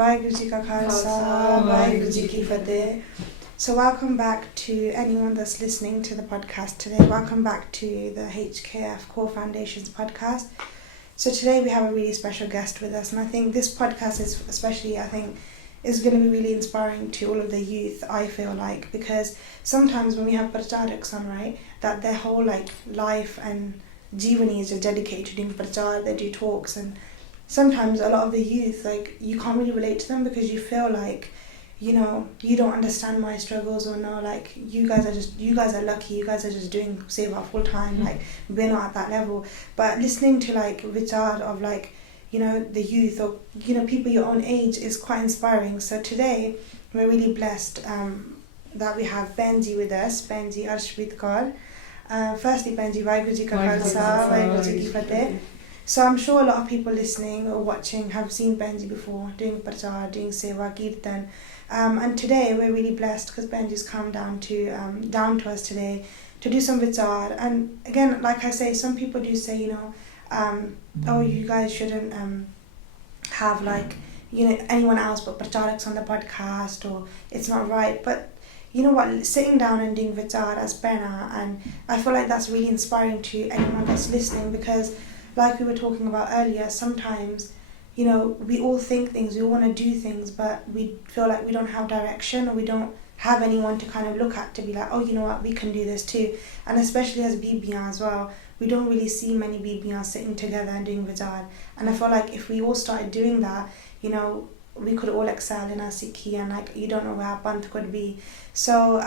Vaheguru Ji Ka Khalsa, Vaheguru Ji Ki Fateh. So welcome back to anyone that's listening to the podcast today. Welcome back to the HKF KaurFoundations podcast. So today we have a really special guest with us, and I think this podcast is especially, is going to be really inspiring to all of the youth, I feel like, because sometimes when we have pracharaks on, right, that their whole life and jeevani is just dedicated to doing prachar, they do talks, and sometimes a lot of the youth, you can't really relate to them because you feel like, you don't understand my struggles, or no, you guys are lucky, you guys are just doing sewa full time, we're not at that level. But listening to vichar of the youth, or people your own age, is quite inspiring. So today we're really blessed that we have Bhenji with us, Bhenji Arshpreet Kaur. Firstly, Bhenji, Vaheguru Ji Ka Khalsa, Vaheguru Ji Ki Fateh. So I'm sure a lot of people listening or watching have seen Bhenji before, doing prachar, doing sewa, kirtan. And today we're really blessed because Bhenji's come down to us today to do some vichar. And again, like I say, some people do say, oh, you guys shouldn't have anyone else but pracharaks on the podcast, or it's not right. But you know what, sitting down and doing vichar as Bena, and I feel like that's really inspiring to anyone that's listening, because like we were talking about earlier, sometimes, we all think things, we all want to do things, but we feel like we don't have direction, or we don't have anyone to kind of look at to be like, oh, you know what, we can do this too. And especially as bibiya as well, we don't really see many bibiyas sitting together and doing vichar. And I feel like if we all started doing that, we could all excel in our sikhi, and you don't know where our panth could be. So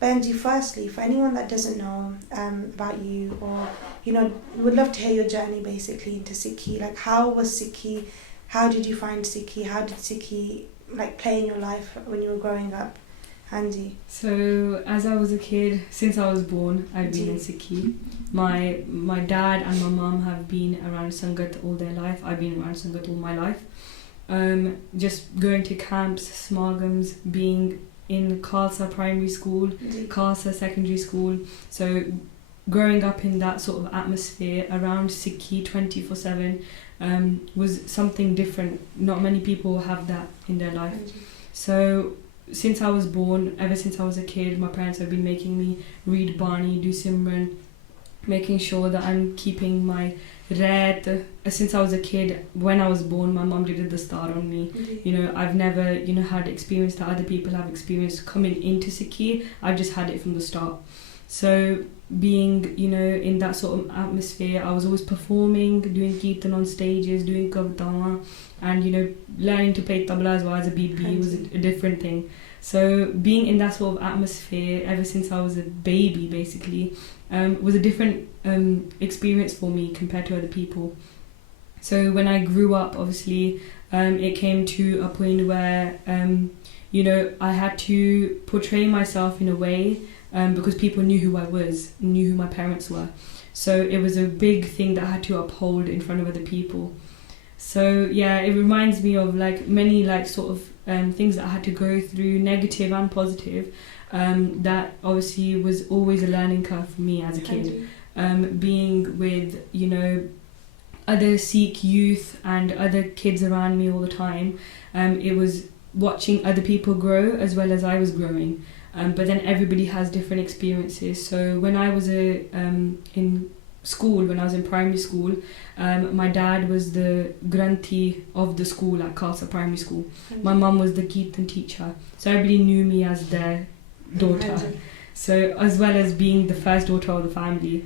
Bhenji, firstly, for anyone that doesn't know about you, or we would love to hear your journey basically into Sikhi. How was Sikhi? How did you find Sikhi? How did Sikhi play in your life when you were growing up? Hanji. So as I was a kid, since I was born, I've been in Sikhi. My dad and my mum have been around Sangat all their life. I've been around Sangat all my life. Just going to camps, smargams, being in Khalsa primary school, Khalsa secondary school. So growing up in that sort of atmosphere around Sikhi 24/7 was something different. Not many people have that in their life. So since I was born, ever since I was a kid, my parents have been making me read Bani, do Simran, making sure that I'm keeping my Ret. Since I was a kid, when I was born, my mum did the start on me. I've never, had experience that other people have experienced coming into Sikhi. I've just had it from the start. So being, in that sort of atmosphere, I was always performing, doing kirtan on stages, doing kavitawa, and, learning to play tabla as well as a BIBI was a different thing. So being in that sort of atmosphere ever since I was a baby, basically, was a different experience for me compared to other people. So when I grew up, obviously, it came to a point where, I had to portray myself in a way because people knew who I was, knew who my parents were. So it was a big thing that I had to uphold in front of other people. So yeah, it reminds me of many things that I had to go through, negative and positive. That obviously was always a learning curve for me as a kid. Being with, other Sikh youth and other kids around me all the time. It was watching other people grow as well as I was growing. But then everybody has different experiences. So when I was in school, when I was in primary school, my dad was the granthi of the school at Khalsa primary school. My mum was the kirtan teacher. So everybody knew me as their daughter. So as well as being the first daughter of the family.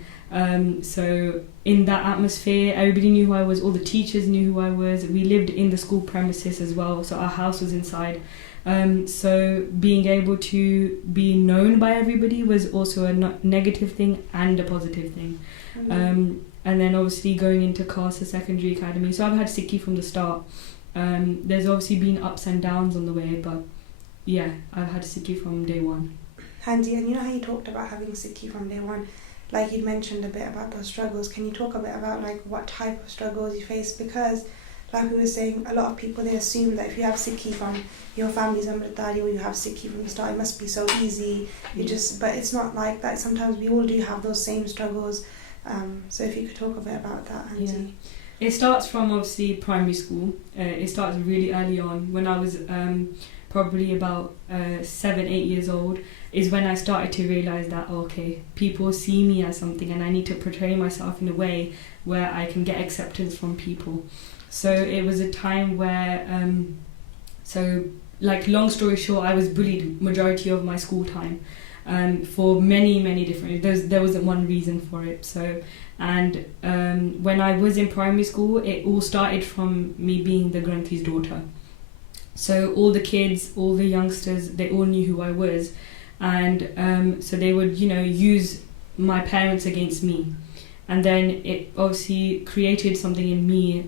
So in that atmosphere, everybody knew who I was. All the teachers knew who I was. We lived in the school premises as well. So our house was inside. So being able to be known by everybody was also a negative thing and a positive thing. And then obviously going into Khalsa Secondary Academy. So I've had Sikhi from the start. There's obviously been ups and downs on the way, but yeah, I've had Sikhi from day one. Hanji, and how you talked about having Sikhi from day one, you'd mentioned a bit about those struggles. Can you talk a bit about what type of struggles you faced? Because like we were saying, a lot of people, they assume that if you have Sikhi from your family's Amritari, or you have Sikhi from the start, it must be so easy. But it's not like that. Sometimes we all do have those same struggles. So if you could talk a bit about that, Hanji. Yeah. it starts from obviously primary school. It starts really early on. When I was probably about 7-8 years old is when I started to realise that, okay, people see me as something and I need to portray myself in a way where I can get acceptance from people. So it was a time where, long story short, I was bullied majority of my school time for many different, there wasn't one reason for it. So, and when I was in primary school, it all started from me being the Granthi's daughter. So all the kids, all the youngsters, they all knew who I was, and so they would, use my parents against me, and then it obviously created something in me,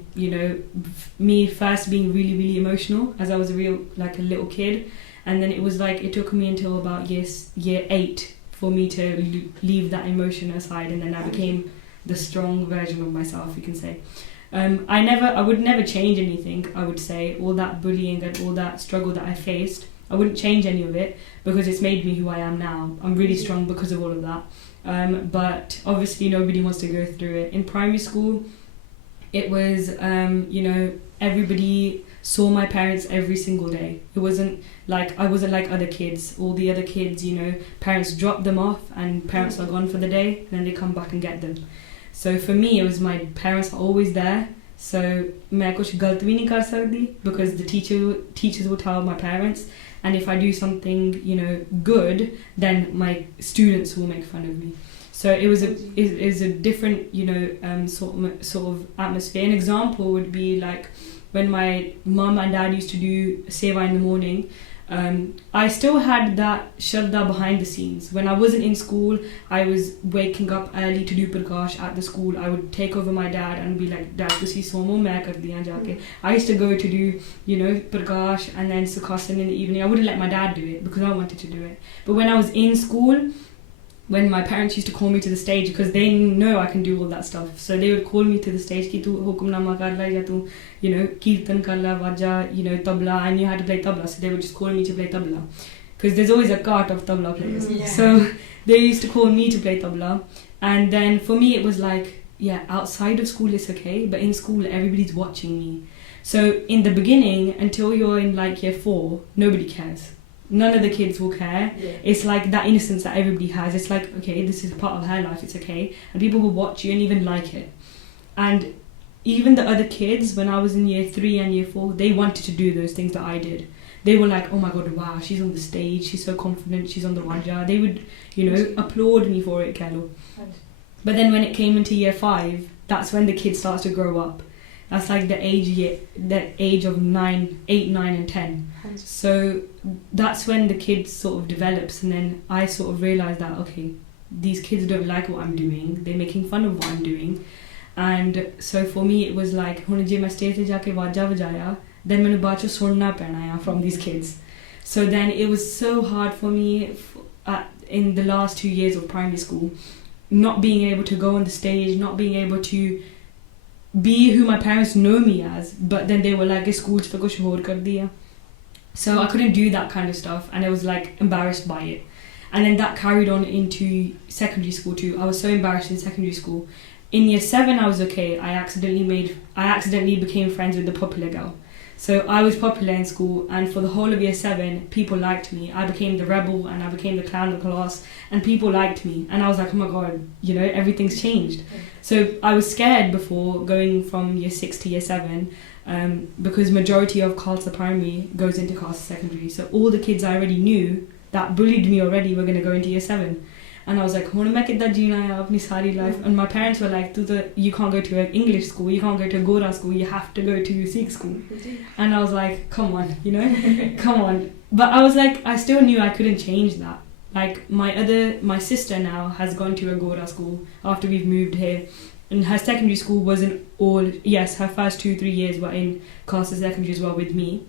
me first being really emotional as I was a little kid, and then it was like it took me until about year 8 for me to leave that emotion aside, and then I became the strong version of myself, you can say. I would never change anything, I would say. All that bullying and all that struggle that I faced, I wouldn't change any of it because it's made me who I am now. I'm really strong because of all of that. But obviously nobody wants to go through it. In primary school, it was, everybody saw my parents every single day. It wasn't like, I wasn't like other kids. All the other kids, parents drop them off and parents are gone for the day and then they come back and get them. So for me, it was my parents are always there. So मैं कुछ गलत भी नहीं कर सकती because the teachers will tell my parents, and if I do something good, then my students will make fun of me. So it was a different sort of atmosphere. An example would be like when my mum and dad used to do sewa in the morning. I still had that shraddha behind the scenes. When I wasn't in school, I was waking up early to do prakash at the school. I would take over my dad and be like, Dad, tusi somo, main kar diyan jaake. I used to go to do, prakash and then sukhasan in the evening. I wouldn't let my dad do it because I wanted to do it. But when I was in school, when my parents used to call me to the stage, because they know I can do all that stuff, so they would call me to the stage ki tu hukumnama kar la, ya tu kirtan kar la, vaja, tabla. I knew how to play tabla, so they would just call me to play tabla because there's always a cart of tabla players. So they used to call me to play tabla, and then for me it was like, outside of school it's okay, but in school everybody's watching me. So in the beginning, until you're in like year 4, nobody cares. None of the kids will care. It's like that innocence that everybody has. It's like, okay, this is part of her life, it's okay, and people will watch you and even like it. And even the other kids, when I was in year 3 and year 4, they wanted to do those things that I did. They were like, oh my god, wow, she's on the stage, she's so confident, she's on the raja. They would applaud me for it, Kelo. But then when it came into year 5, that's when the kid starts to grow up. That's like the age of 8, 9 and 10. So that's when the kid sort of develops, and then I sort of realised that, okay, these kids don't like what I'm doing, they're making fun of what I'm doing. And so for me it was like, hun je main stage pe jaake vaja vajaya, then mainu baad ch sunna pena from these kids. So then it was so hard for me in the last 2 years of primary school, not being able to go on the stage, not being able to be who my parents know me as, but then they were like, school ch kuch aur kar diya. So I couldn't do that kind of stuff, and I was like embarrassed by it. And then that carried on into secondary school too. I was so embarrassed in secondary school. In year 7 I was okay. I accidentally became friends with the popular girl. So I was popular in school, and for the whole of year 7 people liked me. I became the rebel and I became the clown of the class, and people liked me, and I was like, oh my god, everything's changed. So I was scared before going from year 6 to year 7, because majority of Khalsa primary goes into Khalsa secondary. So all the kids I already knew that bullied me already were going to go into year 7. And I was like, hun main kidda jeena hai apni sari life. And my parents were like, you can't go to an English school, you can't go to a Gora school, you have to go to Sikh school. And I was like, come on, come on. But I was like, I still knew I couldn't change that. Like my sister now has gone to a Gora school after we've moved here. And her secondary school wasn't all, yes, her first 2-3 years were in Khalsa secondary as well with me.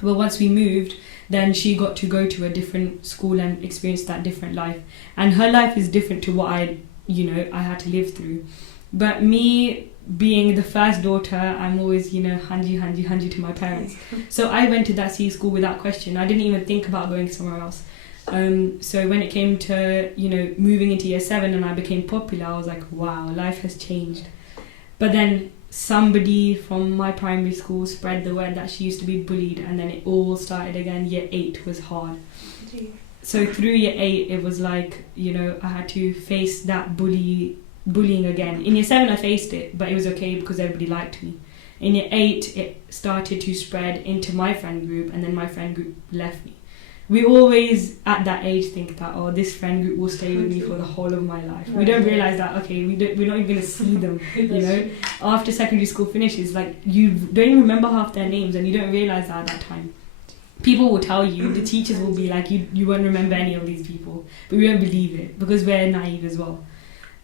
But once we moved, then she got to go to a different school and experience that different life. And her life is different to what I had to live through. But me being the first daughter, I'm always, hanji to my parents. So I went to that C school without question. I didn't even think about going somewhere else. So when it came to, moving into year 7 and I became popular, I was like, wow, life has changed. But then somebody from my primary school spread the word that she used to be bullied, and then it all started again. Year 8 was hard. So through year 8, it was like, I had to face that bullying again. In year 7, I faced it, but it was okay because everybody liked me. In year 8, it started to spread into my friend group, and then my friend group left me. We always, at that age, think that, this friend group will stay with me for the whole of my life. We don't realise that, we're not even going to see them, After secondary school finishes, like, you don't even remember half their names, and you don't realise that at that time. People will tell you, the teachers will be like, you won't remember any of these people, but we don't believe it, because we're naive as well.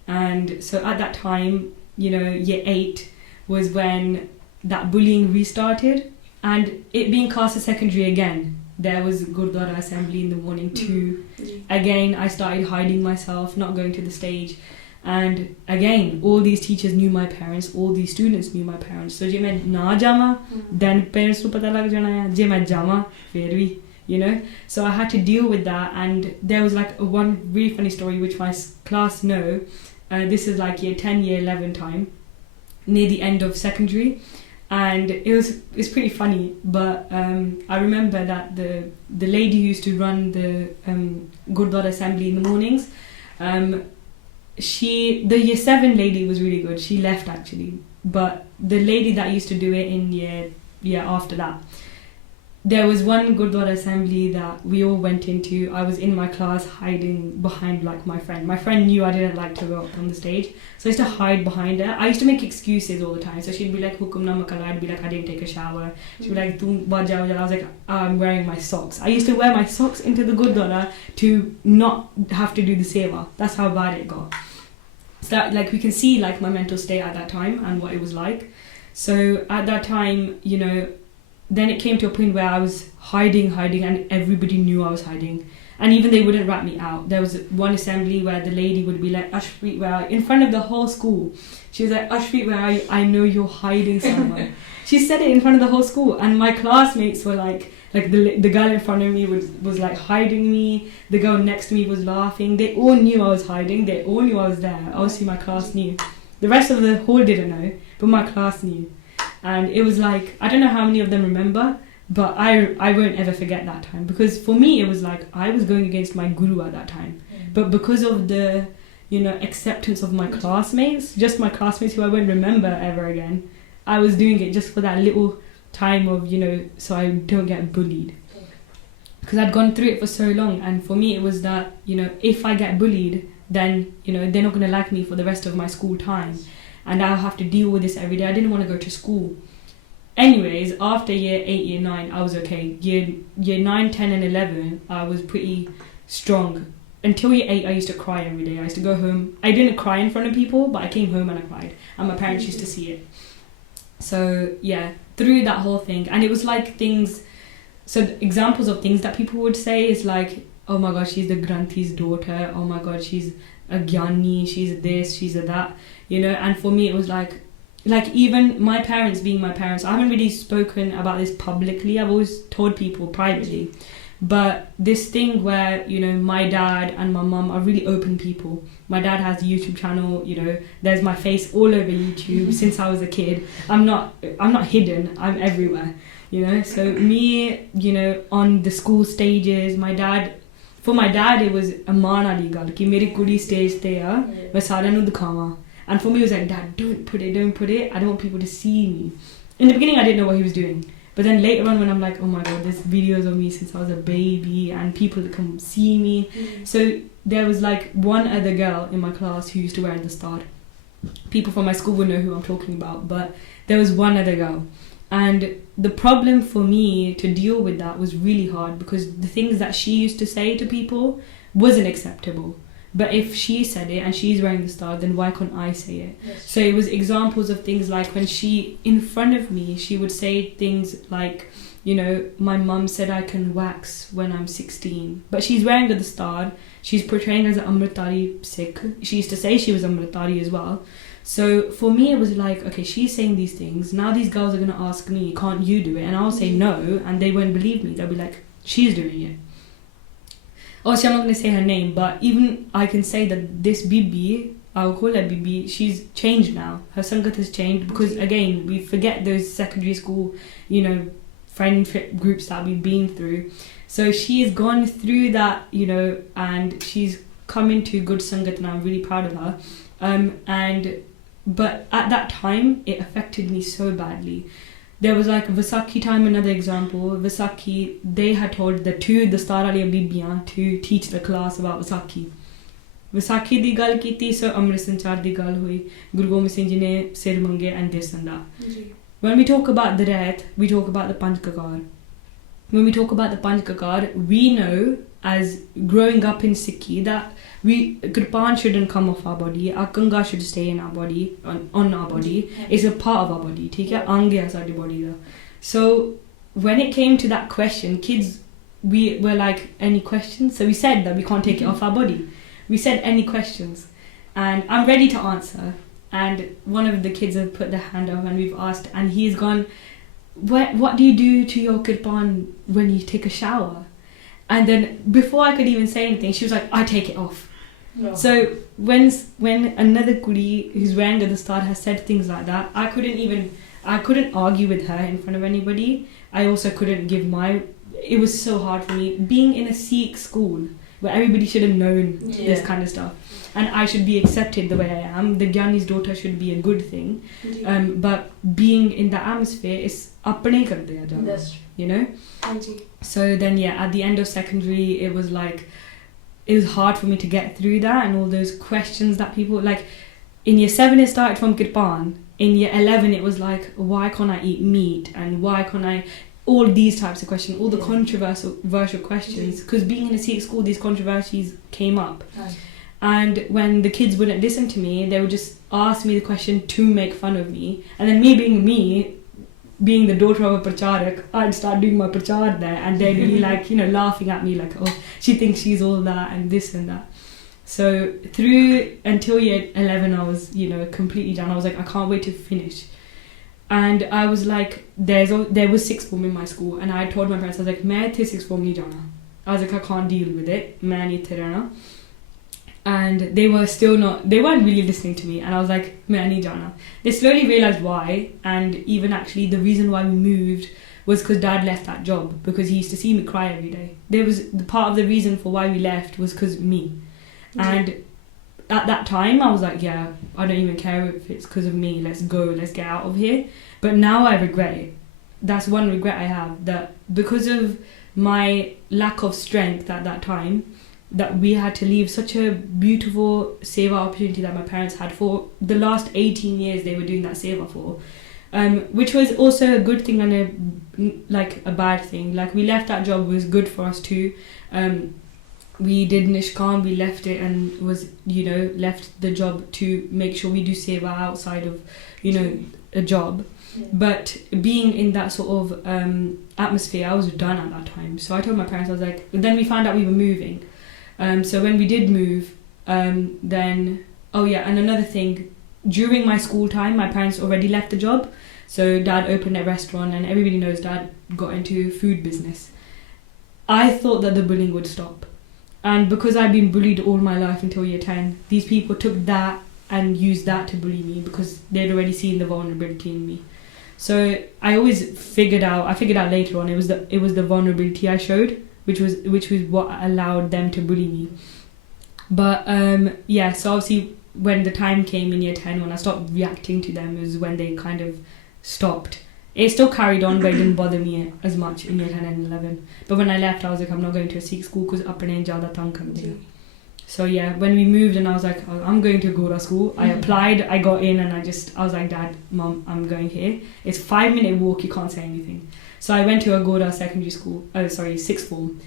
And so at that time, year 8 was when that bullying restarted, and it being class as secondary again, there was Gurdwara assembly in the morning too. Again, I started hiding myself, not going to the stage. And again, all these teachers knew my parents, all these students knew my parents. So, if I na jama, then parents will pata lag jana hai. If I jama, fir bhi, So I had to deal with that. And there was like one really funny story which my class know. This is like year 10, year 11 time, near the end of secondary. And it's pretty funny, but I remember that the lady who used to run the Gurdwara assembly in the mornings, the year 7 lady was really good. She left actually, but the lady that used to do it in year after that, there was one Gurdwara assembly that we all went into. I was in my class hiding behind like my friend. My friend knew I didn't like to go up on the stage, so I used to hide behind her. I used to make excuses all the time. So she'd be like, "Hukum na makala." I'd be like, "I didn't take a shower." She'd be like, "Tum baja baja." I was like, "I'm wearing my socks." I used to wear my socks into the Gurdwara to not have to do the sewa. That's how bad it got. So that, like, we can see like my mental state at that time and what it was like. So at that time, then it came to a point where I was hiding, and everybody knew I was hiding. And even they wouldn't rat me out. There was one assembly where the lady would be like, "Arshpreet, where are you?" In front of the whole school. She was like, "Arshpreet, where are you? I know you're hiding somewhere." She said it in front of the whole school. And my classmates were like the girl in front of me was like hiding me. The girl next to me was laughing. They all knew I was hiding. They all knew I was there. Obviously my class knew. The rest of the hall didn't know, but my class knew. And it was like, I don't know how many of them remember, but I won't ever forget that time. Because for me, it was like, I was going against my guru at that time. But because of the, acceptance of my classmates, just my classmates who I won't remember ever again, I was doing it just for that little time of, so I don't get bullied. Because I'd gone through it for so long. And for me, it was that, if I get bullied, then, they're not going to like me for the rest of my school time. And I'll have to deal with this every day. I didn't want to go to school. Anyways, after year 8, year 9, I was okay. Year 9, 10 and 11, I was pretty strong. Until year 8, I used to cry every day. I used to go home. I didn't cry in front of people, but I came home and I cried. And my parents used to see it. So, yeah, through that whole thing. And it was like things... So, examples of things that people would say is like, "Oh my God, she's the Granthi's daughter. Oh my God, she's a Gyani. She's this, she's a that." And for me, it was like even my parents being my parents, I haven't really spoken about this publicly. I've always told people privately. But this thing where, my dad and my mum are really open people. My dad has a YouTube channel, there's my face all over YouTube since I was a kid. I'm not hidden, I'm everywhere, So me, on the school stages, for my dad, it was a man ali gal ki meri kudi stage te ya, main sareyan nu dikhawa. And for me, it was like, "Dad, don't put it. I don't want people to see me." In the beginning, I didn't know what he was doing. But then later on, when I'm like, "Oh my God, there's videos of me since I was a baby and people come see me." So there was like one other girl in my class who used to wear the star. People from my school will know who I'm talking about. But there was one other girl. And the problem for me to deal with that was really hard because the things that she used to say to people wasn't acceptable. But if she said it and she's wearing the star, then why can't I say it? Yes. So it was examples of things like when she, in front of me, she would say things like, "My mum said I can wax when I'm 16. But she's wearing the star. She's portraying as an Amritari Sikh. She used to say she was Amritari as well. So for me, it was like, okay, she's saying these things. Now these girls are going to ask me, "Can't you do it?" And I'll say no, and they won't believe me. They'll be like, "She's doing it." Obviously, I'm not going to say her name, but even I can say that this bibi I'll call her Bibi, she's changed now. Her sangat has changed because again, we forget those secondary school, you know, friendship groups that we've been through. So she's gone through that, you know, and she's come into good sangat, and I'm really proud of her. But at that time, it affected me so badly. There was like Vaisakhi time, another example. Vaisakhi, they had told the Dastar Aliya Bibiyan to teach the class about Vaisakhi. Vaisakhi di gal kiti, so Amrit Sanchar di gal hui. Guru Gobind Singh Ji ne sir mange and this and that. When we talk about the Rahat, we talk about the Panj Kakar. When we talk about the Panj Kakar, we know as growing up in Sikhi that Kirpan shouldn't come off our body, our Kanga should stay in our body, on our body. It's a part of our body, theek hai, ang gaya saadi body da. So when it came to that question, kids, we were like, any questions? So we said that we can't take it off our body. We said, any questions? And I'm ready to answer. And one of the kids have put their hand up and we've asked, and he's gone, what do you do to your kirpan when you take a shower? And then before I could even say anything, she was like, I take it off. No. So when another kudi who's wearing a dastar has said things like that, I couldn't argue with her in front of anybody. I also couldn't give it was so hard for me being in a Sikh school where everybody should have known this kind of stuff, and I should be accepted the way I am. The Gyani's daughter should be a good thing, but being in the atmosphere is apne kar diya jana, you know. So then at the end of secondary, it was hard for me to get through that, and all those questions that people like. In year 7 it started from kirpan. In year 11 it was like, why can't I eat meat, and why can't I, all these types of questions, all the controversial questions, because being in a Sikh school, these controversies came up. And when the kids wouldn't listen to me, they would just ask me the question to make fun of me, and then me being the daughter of a pracharak, I'd start doing my prachar there, and they'd be like, you know, laughing at me like, oh, she thinks she's all that and this and that. So until year 11, I was, you know, completely down. I was like, I can't wait to finish. And I was like, there was sixth form in my school, and I told my parents, I was like, main the sixth form nahi jana. I was like, I can't deal with it. Main nahi the rehna. And they weren't really listening to me, and I was like, main nahi jana. They slowly realised why, and even actually the reason why we moved was because Dad left that job, because he used to see me cry every day. The part of the reason for why we left was because of me. And at that time I was like, yeah, I don't even care if it's because of me, let's go, let's get out of here. But now I regret it. That's one regret I have, that because of my lack of strength at that time, that we had to leave such a beautiful seva opportunity that my parents had for the last 18 years. They were doing that seva for, which was also a good thing and a bad thing. Like, we left that job, was good for us too. We did Nishkan, we left it, and was, you know, left the job to make sure we do seva outside of, you know, a job. Yeah. But being in that sort of atmosphere, I was done at that time. So I told my parents, I was like, then we found out we were moving. So when we did move, then, and another thing, during my school time, my parents already left the job. So Dad opened a restaurant, and everybody knows Dad got into food business. I thought that the bullying would stop. And because I'd been bullied all my life until year 10, these people took that and used that to bully me because they'd already seen the vulnerability in me. So I always figured out later on, it was the vulnerability I showed, which was what allowed them to bully me. But so obviously when the time came in year 10, when I stopped reacting to them, is when they kind of stopped. It still carried on, but it didn't bother me as much in year 10 and 11. But when I left, I was like, I'm not going to a Sikh school because apne jada tang kar diya. So when we moved, and I was like, I'm going to Gora school. I applied, I got in, and I was like, Dad, Mom, I'm going here. It's 5-minute walk, you can't say anything. So I went to a Gora secondary school, sixth form.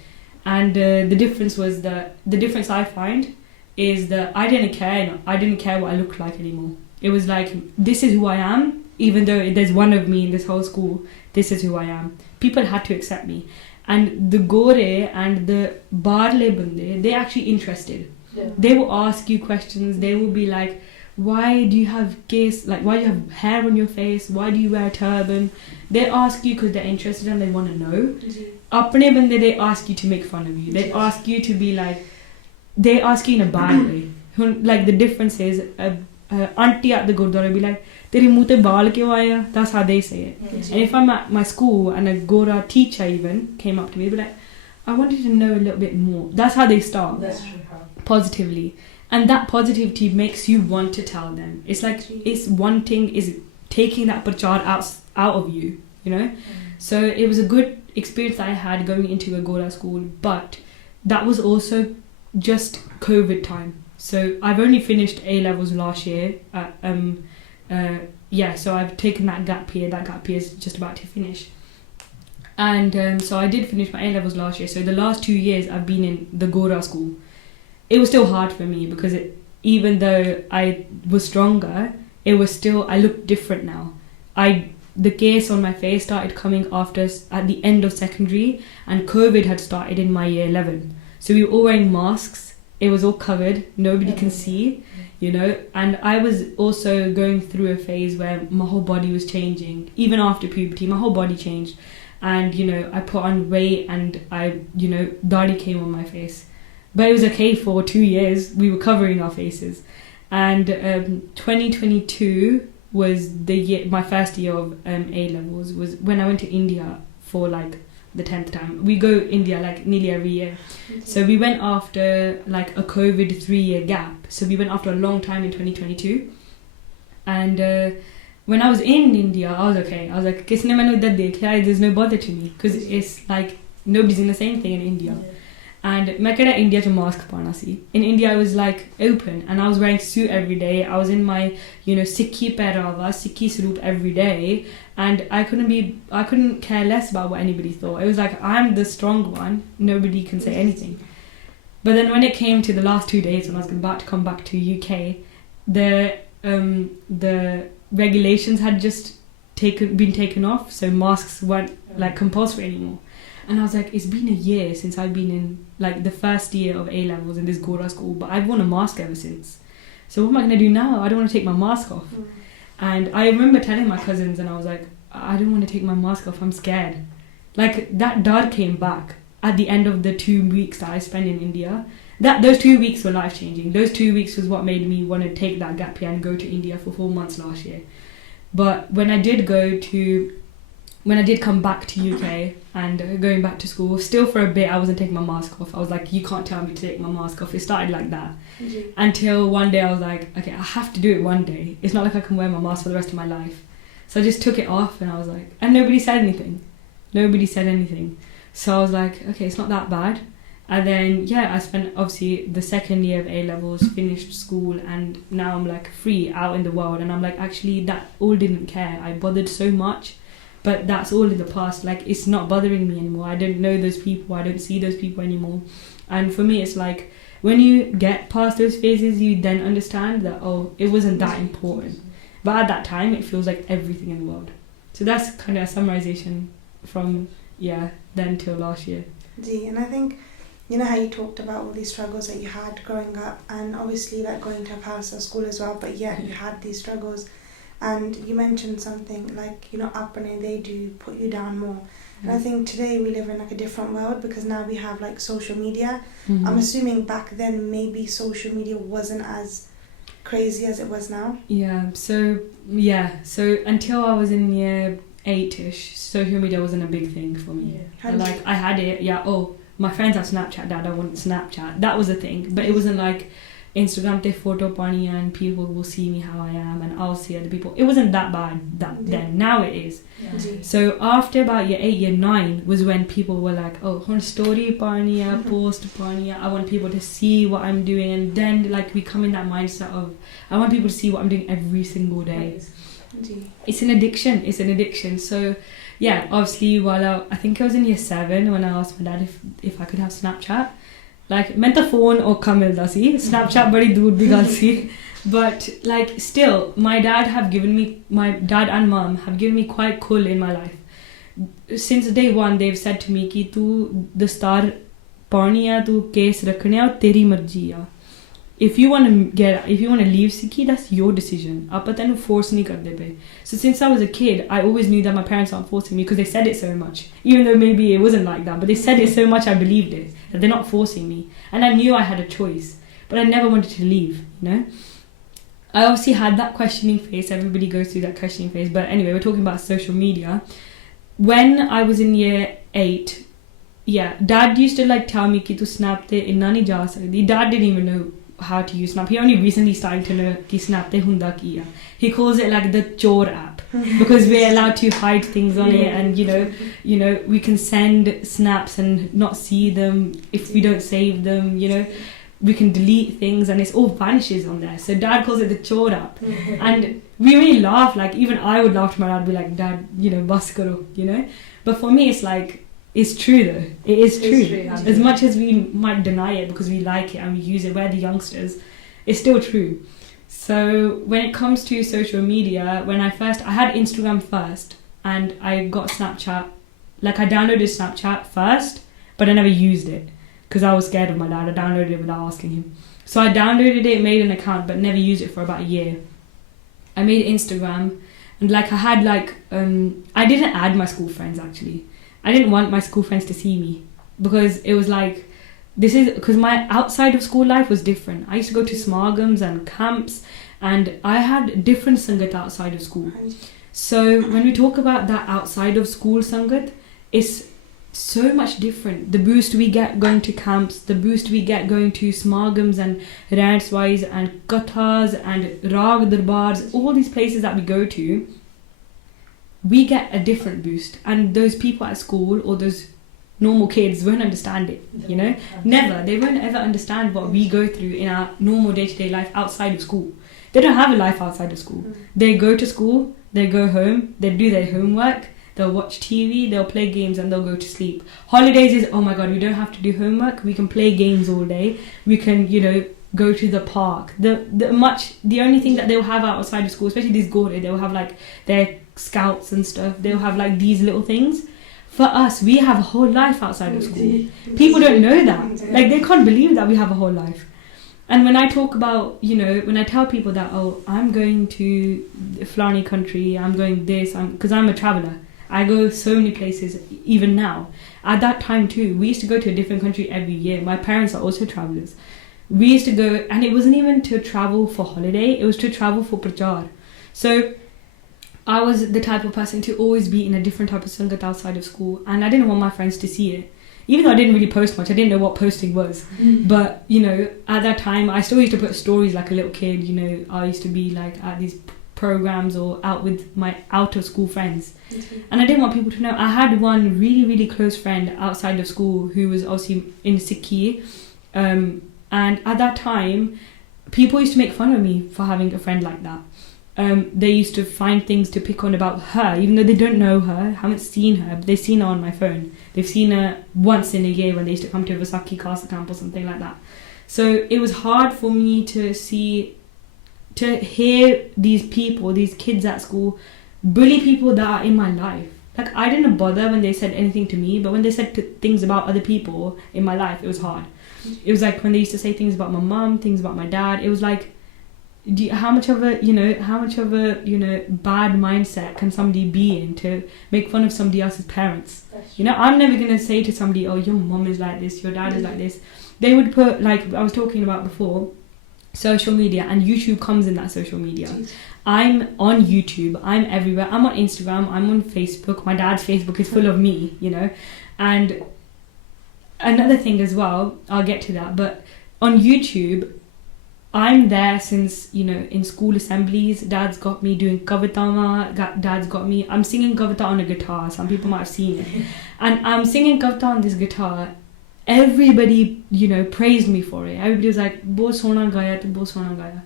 And the difference I find is that I didn't care what I looked like anymore. It was like, this is who I am. Even though there's one of me in this whole school, this is who I am. People had to accept me. And the Gore and the Barle Bande, they're actually interested. Yeah. They will ask you questions. They will be like, why do you have why do you have hair on your face? Why do you wear a turban? They ask you because they're interested and they want to know. Apne Bande, they ask you to make fun of you. They ask you to be like, they ask you in a bad way. like the difference is auntie at the gurdwara be like teri muh te baal kyo aaya, that's how they say it. And if I'm at my school and a Gora teacher even came up to me, they'd be like, I wanted to know a little bit more. That's how they start. That's true. Positively. And that positivity makes you want to tell them. It's like it's wanting, is taking that prachar out of you, you know. So it was a good experience that I had going into a Gora school, but that was also just COVID time. So I've only finished A levels last year. So I've taken that gap year. That gap year is just about to finish. And so I did finish my A levels last year. So the last 2 years I've been in the Gora school. It was still hard for me because even though I was stronger, it was still, I looked different now. The case on my face started coming after at the end of secondary, and COVID had started in my year 11. So we were all wearing masks. It was all covered. Nobody can see, you know. And I was also going through a phase where my whole body was changing. Even after puberty, my whole body changed. And, you know, I put on weight and dadi came on my face. But it was okay for 2 years. We were covering our faces. And 2022 was the year, my first year of A levels, was when I went to India for like the 10th time. We go India like nearly every year. So we went after like a COVID 3-year gap. So we went after a long time in 2022. And when I was in India, I was okay. I was like, Kisne mainu idhar dekhya, there's no bother to me. Because it's like, nobody's in the same thing in India. And मैं कड़ा India to mask पाना सी. In India I was like open and I was wearing suit every day. I was in my, Sikhi pehrawa, Sikhi suit every day, and I couldn't care less about what anybody thought. It was like, I'm the strong one. Nobody can say anything. But then when it came to the last 2 days when I was about to come back to UK, the regulations had just been taken off, so masks weren't like compulsory anymore. And I was like, it's been a year since I've been in like the first year of A levels in this Gora school, but I've worn a mask ever since. So what am I going to do now? I don't want to take my mask off. And I remember telling my cousins, and I was like, I don't want to take my mask off. I'm scared. Like that dar came back at the end of the 2 weeks that I spent in India. Those 2 weeks were life changing. Those 2 weeks was what made me want to take that gap year and go to India for 4 months last year. But when I did come back to UK and going back to school, still for a bit I wasn't taking my mask off. I was like, you can't tell me to take my mask off. It started like that. Until one day I was like, okay, I have to do it one day. It's not like I can wear my mask for the rest of my life. So I just took it off and I was like, and nobody said anything. So I was like, okay, it's not that bad. And then, I spent obviously the second year of A levels, finished school, and now I'm like free out in the world. And I'm like, actually, that all didn't care. I bothered so much. But that's all in the past. Like, it's not bothering me anymore. I don't know those people. I don't see those people anymore. And for me, it's like, when you get past those phases, you then understand that, it wasn't that important. But at that time, it feels like everything in the world. So that's kind of a summarization from, then till last year. And I think, you know how you talked about all these struggles that you had growing up, and obviously like going to a Khalsa school as well, but yet you had these struggles. And you mentioned something like, upbringing, they do put you down more. And I think today we live in like a different world because now we have like social media. I'm assuming back then maybe social media wasn't as crazy as it was now. So until I was in year 8ish, social media wasn't a big thing for me. Like I had it, my friends have Snapchat, Dad, I want Snapchat. That was a thing, but it wasn't like Instagram te photo pani and people will see me how I am and I'll see other people. It wasn't that bad then. Now it is. So after about year 8, year 9 was when people were like, story pani hai, post pani hai. I want people to see what I'm doing, and then like we come in that mindset of I want people to see what I'm doing every single day. It's an addiction. So obviously while I think I was in year 7 when I asked my dad if I could have Snapchat. Like, मैं तो phone औखा मिलता सी, Snapchat बड़ी दूर दी गल सी. But like still, my dad and mom have given me quite cool in my life. Since day one, they've said to me कि तू दस्तार पानी है, तू केस रखने है, तेरी मर्जी है. If you want to leave Sikhi, that's your decision. आप पता नहीं force नहीं करते पे. So since I was a kid, I always knew that my parents aren't forcing me because they said it so much. Even though maybe it wasn't like that, but they said it so much I believed it. That they're not forcing me. And I knew I had a choice. but I never wanted to leave, you know. I obviously had that questioning phase. Everybody goes through that questioning phase. But anyway, we're talking about social media. When I was in year 8, Dad used to like tell me ki tu snap te inna nahi ja sakdi. Dad didn't even know how to use Snap. He only recently started to know ki Snap te hunda ki hai. He calls it like the chore app because we're allowed to hide things on it, and you know we can send snaps and not see them if we don't save them. You know, we can delete things and it's all vanishes on there. So Dad calls it the chore app, and we really laugh. Like even I would laugh to my dad, be like, Dad, you know, bas karo, you know. But for me, it's like, it's true though. It is true. As much as we might deny it because we like it and we use it, we're the youngsters, it's still true. So when it comes to social media, when I had Instagram first, and I got Snapchat. Like I downloaded Snapchat first, but I never used it because I was scared of my dad. I downloaded it without asking him. So I downloaded it, made an account, but never used it for about a year. I made Instagram, and like I had like I didn't add my school friends actually. I didn't want my school friends to see me because it was like, because my outside of school life was different. I used to go to smargams and camps, and I had different sangat outside of school. So when we talk about that outside of school sangat, it's so much different. The boost we get going to camps, the boost we get going to smargams and rantswise and kathas and rag darbars, all these places that we go to, we get a different boost. And those people at school or those normal kids won't understand it, you know. Never. They won't ever understand what we go through in our normal day-to-day life outside of school. They don't have a life outside of school. They go to school, they go home, they do their homework, they'll watch TV, they'll play games, and they'll go to sleep. Holidays is, oh my god, we don't have to do homework, we can play games all day, we can, you know, go to the park. The only thing that they'll have outside of school, especially these gore, they'll have like their scouts and stuff, they'll have like these little things. For us, we have a whole life outside of school. People don't know that. Like, they can't believe that we have a whole life. And when I talk about, you know, when I tell people that, oh, I'm going to Flani country, I'm going this, because I'm a traveller. I go so many places, even now. At that time too, we used to go to a different country every year. My parents are also travellers. We used to go, and it wasn't even to travel for holiday, it was to travel for prachar. So I was the type of person to always be in a different type of sangat outside of school, and I didn't want my friends to see it. Even though I didn't really post much, I didn't know what posting was. But, you know, at that time, I still used to put stories like a little kid, you know, I used to be like at these programs or out with my out of school friends. And I didn't want people to know. I had one really, really close friend outside of school who was obviously in Sikhi. And at that time, people used to make fun of me for having a friend like that. They used to find things to pick on about her, even though they don't know her, haven't seen her, but they've seen her on my phone. They've seen her once in a year when they used to come to a Vasaki Casa camp or something like that. So it was hard for me to hear these people, these kids at school, bully people that are in my life. Like, I didn't bother when they said anything to me, but when they said things about other people in my life, it was hard. It was like when they used to say things about my mum, things about my dad, it was like, how much of a bad mindset can somebody be in to make fun of somebody else's parents? You know, I'm never going to say to somebody, oh, your mum is like this, your dad is like this. They would put, like I was talking about before, social media, and YouTube comes in that social media. Jeez. I'm on YouTube, I'm everywhere, I'm on Instagram, I'm on Facebook. My dad's Facebook is full of me, you know. And another thing as well, I'll get to that, but on YouTube, I'm there since, you know, in school assemblies, dad's got me doing kavatama, dad's got me, I'm singing kavita on a guitar, some people might have seen it, and I'm singing kavita on this guitar. Everybody, you know, praised me for it. Everybody was like, "Bahut sona gaya, tu bahut sona gaya."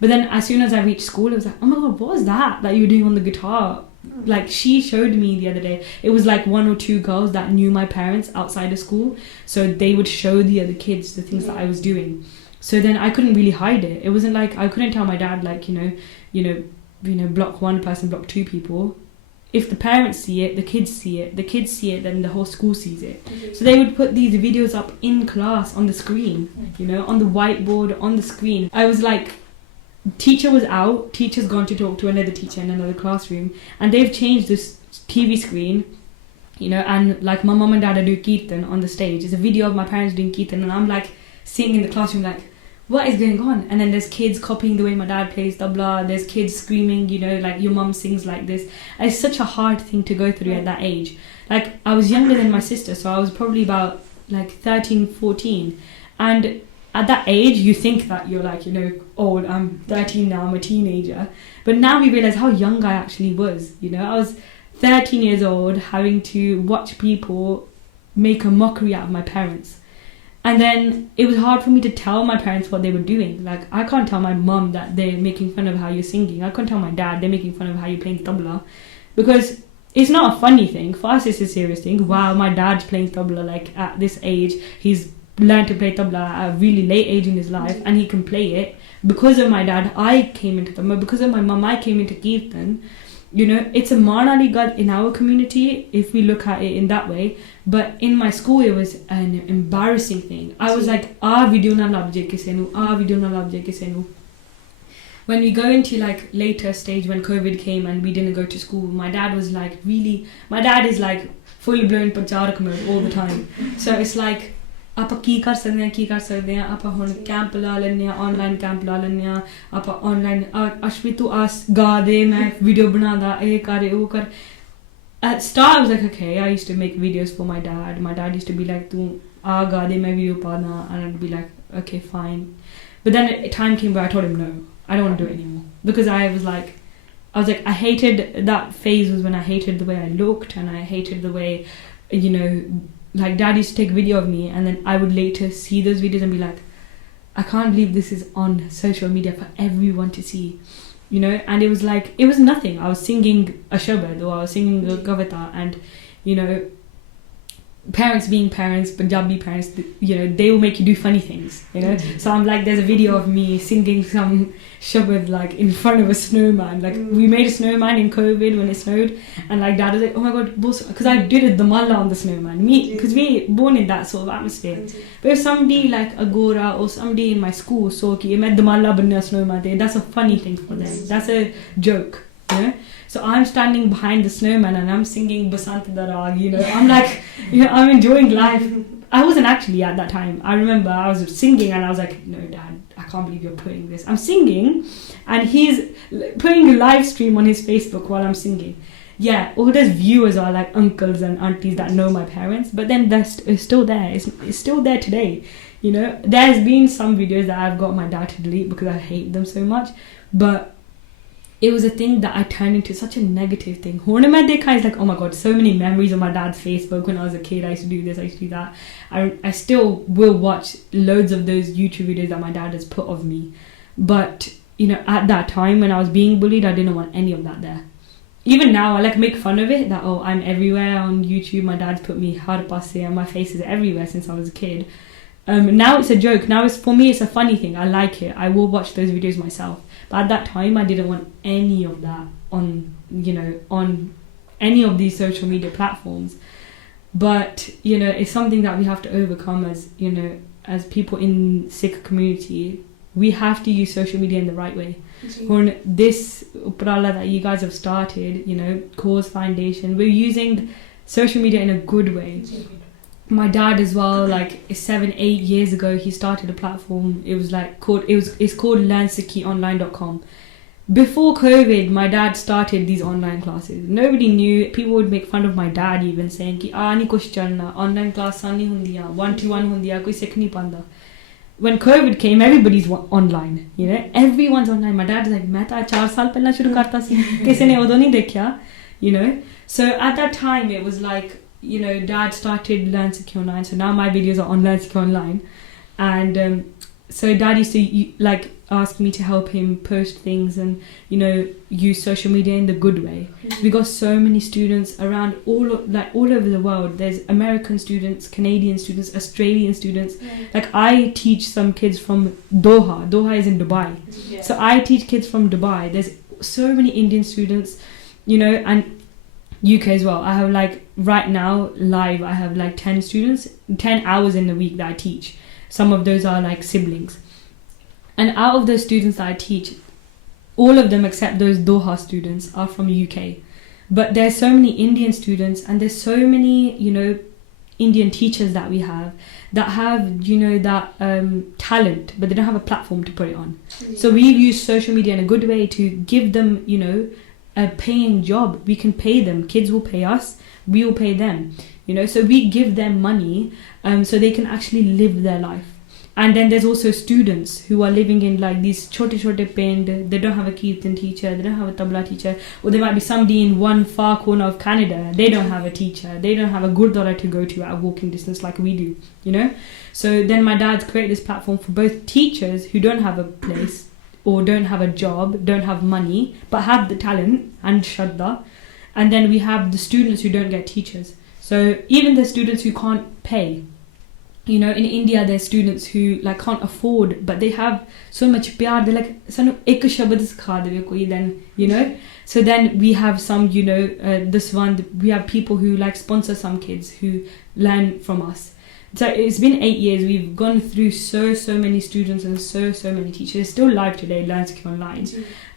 But then as soon as I reached school, it was like, "Oh my god, what was that you were doing on the guitar?" Like, she showed me the other day. It was like 1 or 2 girls that knew my parents outside of school, so they would show the other kids the things that I was doing. So then I couldn't really hide it. It wasn't like I couldn't tell my dad, like, you know, block 1 person, block 2 people. If the parents see it, the kids see it, then the whole school sees it. So they would put these videos up in class on the screen, you know, on the whiteboard, on the screen. I was like, teacher was out, teacher's gone to talk to another teacher in another classroom, and they've changed this TV screen, you know, and like my mum and dad are doing kirtan on the stage. It's a video of my parents doing kirtan, and I'm like sitting in the classroom like, what is going on? And then there's kids copying the way my dad plays tabla. There's kids screaming, you know, like your mum sings like this. And it's such a hard thing to go through at that age. Like I was younger than my sister, so I was probably about like 13, 14. And at that age, you think that you're like, you know, old, I'm 13 now, I'm a teenager. But now we realize how young I actually was. You know, I was 13 years old having to watch people make a mockery out of my parents. And then it was hard for me to tell my parents what they were doing. Like, I can't tell my mum that they're making fun of how you're singing. I can't tell my dad they're making fun of how you're playing tabla. Because it's not a funny thing. For us, it's a serious thing. Wow, my dad's playing tabla, like, at this age. He's learned to play tabla at a really late age in his life, and he can play it. Because of my dad, I came into tabla. Because of my mum, I came into kirtan. You know, it's a marnali god in our community, if we look at it in that way. But in my school, it was an embarrassing thing. I was like, video na labje kise nu, video na labje kise nu. When we go into like later stage, when COVID came and we didn't go to school, my dad is like full blown pracharak mode all the time. So it's like, ਆਪਾਂ ਕੀ ਕਰ ਸਕਦੇ ਹਾਂ ਆਪਾਂ ਹੁਣ camp ਲਾ ਲੈਂਦੇ ਹਾਂ online camp ਲਾ ਲੈਂਦੇ ਹਾਂ ਆਪਾਂ ਆਨਲਾਈਨ ਅਸ਼ਵੀ ਤੂੰ ਗਾ ਦੇ ਮੈਂ ਵੀਡੀਓ ਬਣਾਦਾ ਇਹ ਕਰ ਉਹ ਕਰ at start I was like okay I used to make videos for my dad used to be like ਤੂੰ ਗਾ ਦੇ ਮੈਂ ਵੀਡੀਓ ਪਾਣਾ and I'd be like okay fine but then a time came where I told him no I don't want to do it anymore because I was like I hated that phase was when I hated the way I looked and I hated the way you know like dad used to take video of me and then I would later see those videos and be like I can't believe this is on social media for everyone to see you know and it was like it was nothing I was singing a shabad or I was singing a kavita and you know parents being parents Punjabi parents you know they will make you do funny things you know so I'm like there's a video of me singing some shabad like in front of a snowman like we made a snowman in COVID when it snowed and like dad was like oh my god because I did it the malla on the snowman me because we born in that sort of atmosphere but if somebody like a gora or somebody in my school saw ki main the malla banna snowman that's a funny thing for them that's a joke you know so I'm standing behind the snowman and I'm singing Basant Darag you know I'm like you know I'm enjoying life I wasn't actually at that time I remember I was singing and I was like no dad I can't believe you're putting this I'm singing and he's putting a live stream on his Facebook while I'm singing yeah all those viewers are like uncles and aunties that know my parents but then it's still there it's still there today you know there's been some videos that I've got my dad to delete because I hate them so much but it was a thing that I turned into such a negative thing. It's like, oh my god, so many memories on my dad's Facebook when I was a kid. I used to do this, I used to do that. I still will watch loads of those YouTube videos that my dad has put of me. But, you know, at that time when I was being bullied, I didn't want any of that there. Even now, I like make fun of it, that, oh, I'm everywhere on YouTube. My dad's put me har passe and my face is everywhere since I was a kid. Now it's a joke. Now for me, it's a funny thing. I like it. I will watch those videos myself. But at that time, I didn't want any of that on any of these social media platforms. But, you know, it's something that we have to overcome as, you know, as people in Sikh community. We have to use social media in the right way. On this uprala that you guys have started, you know, KaurFoundations, we're using social media in a good way. My dad as well, like 7-8 years ago, he started a platform. It was like it's called LearnSikhiOnline.com. Before COVID, my dad started these online classes. Nobody knew. People would make fun of my dad even saying ki nahi kuch chalna online class nahi hundiya 1-to-1 hundiya koi sikh nahi panda. When COVID came, everybody's online. You know, everyone's online. My dad's like, "Main ta 4 saal pehla shuru karta si. Kisi ne udo nahi dekhya." You know, so at that time it was like. You know, dad started Learn Sikhi Online, so now my videos are on Learn Sikhi Online, and so dad used to like ask me to help him post things and you know use social media in the good way. We got so many students around all over the world. There's American students, Canadian students, Australian students. Like I teach some kids from Doha. Doha is in Dubai, so I teach kids from Dubai. There's so many Indian students, you know, and UK as well. I have like right now live I have like 10 students 10 hours in the week that I teach. Some of those are like siblings, and out of those students that I teach, all of them except those Doha students are from UK. But there's so many Indian students and there's so many, you know, Indian teachers that we have that have, you know, that talent, but they don't have a platform to put it on. So we've used social media in a good way to give them, you know, a paying job. We can pay them. Kids will pay us. We will pay them. You know, so we give them money so they can actually live their life. And then there's also students who are living in like these chote pind. They don't have a kirtan teacher, they don't have a tabla teacher, or there might be somebody in one far corner of Canada. They don't have a teacher, they don't have a gurdwara to go to at a walking distance like we do, you know. So then my dad's created this platform for both teachers who don't have a place or don't have a job, don't have money, but have the talent and shraddha. And then we have the students who don't get teachers. So even the students who can't pay. You know, in India, there's students who like can't afford, but they have so much pyar. They're like, "Sanu ek shabad sikha dewe koi," then, you know. So then we have some, you know, we have people who like sponsor some kids who learn from us. So it's been 8 years. We've gone through so many students and so many teachers. It's still live today, Learn Sikhi Online.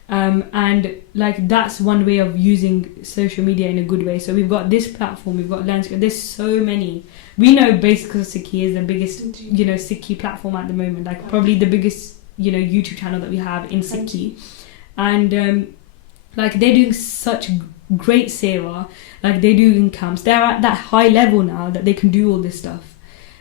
And like that's one way of using social media in a good way. So we've got this platform, we've got Learn Sikhi. There's so many. We know basically Sikhi is the biggest, you know, Sikhi platform at the moment. Like probably the biggest, you know, YouTube channel that we have in Sikhi. And like they're doing such great sewa. Like they do in camps. They're at that high level now that they can do all this stuff.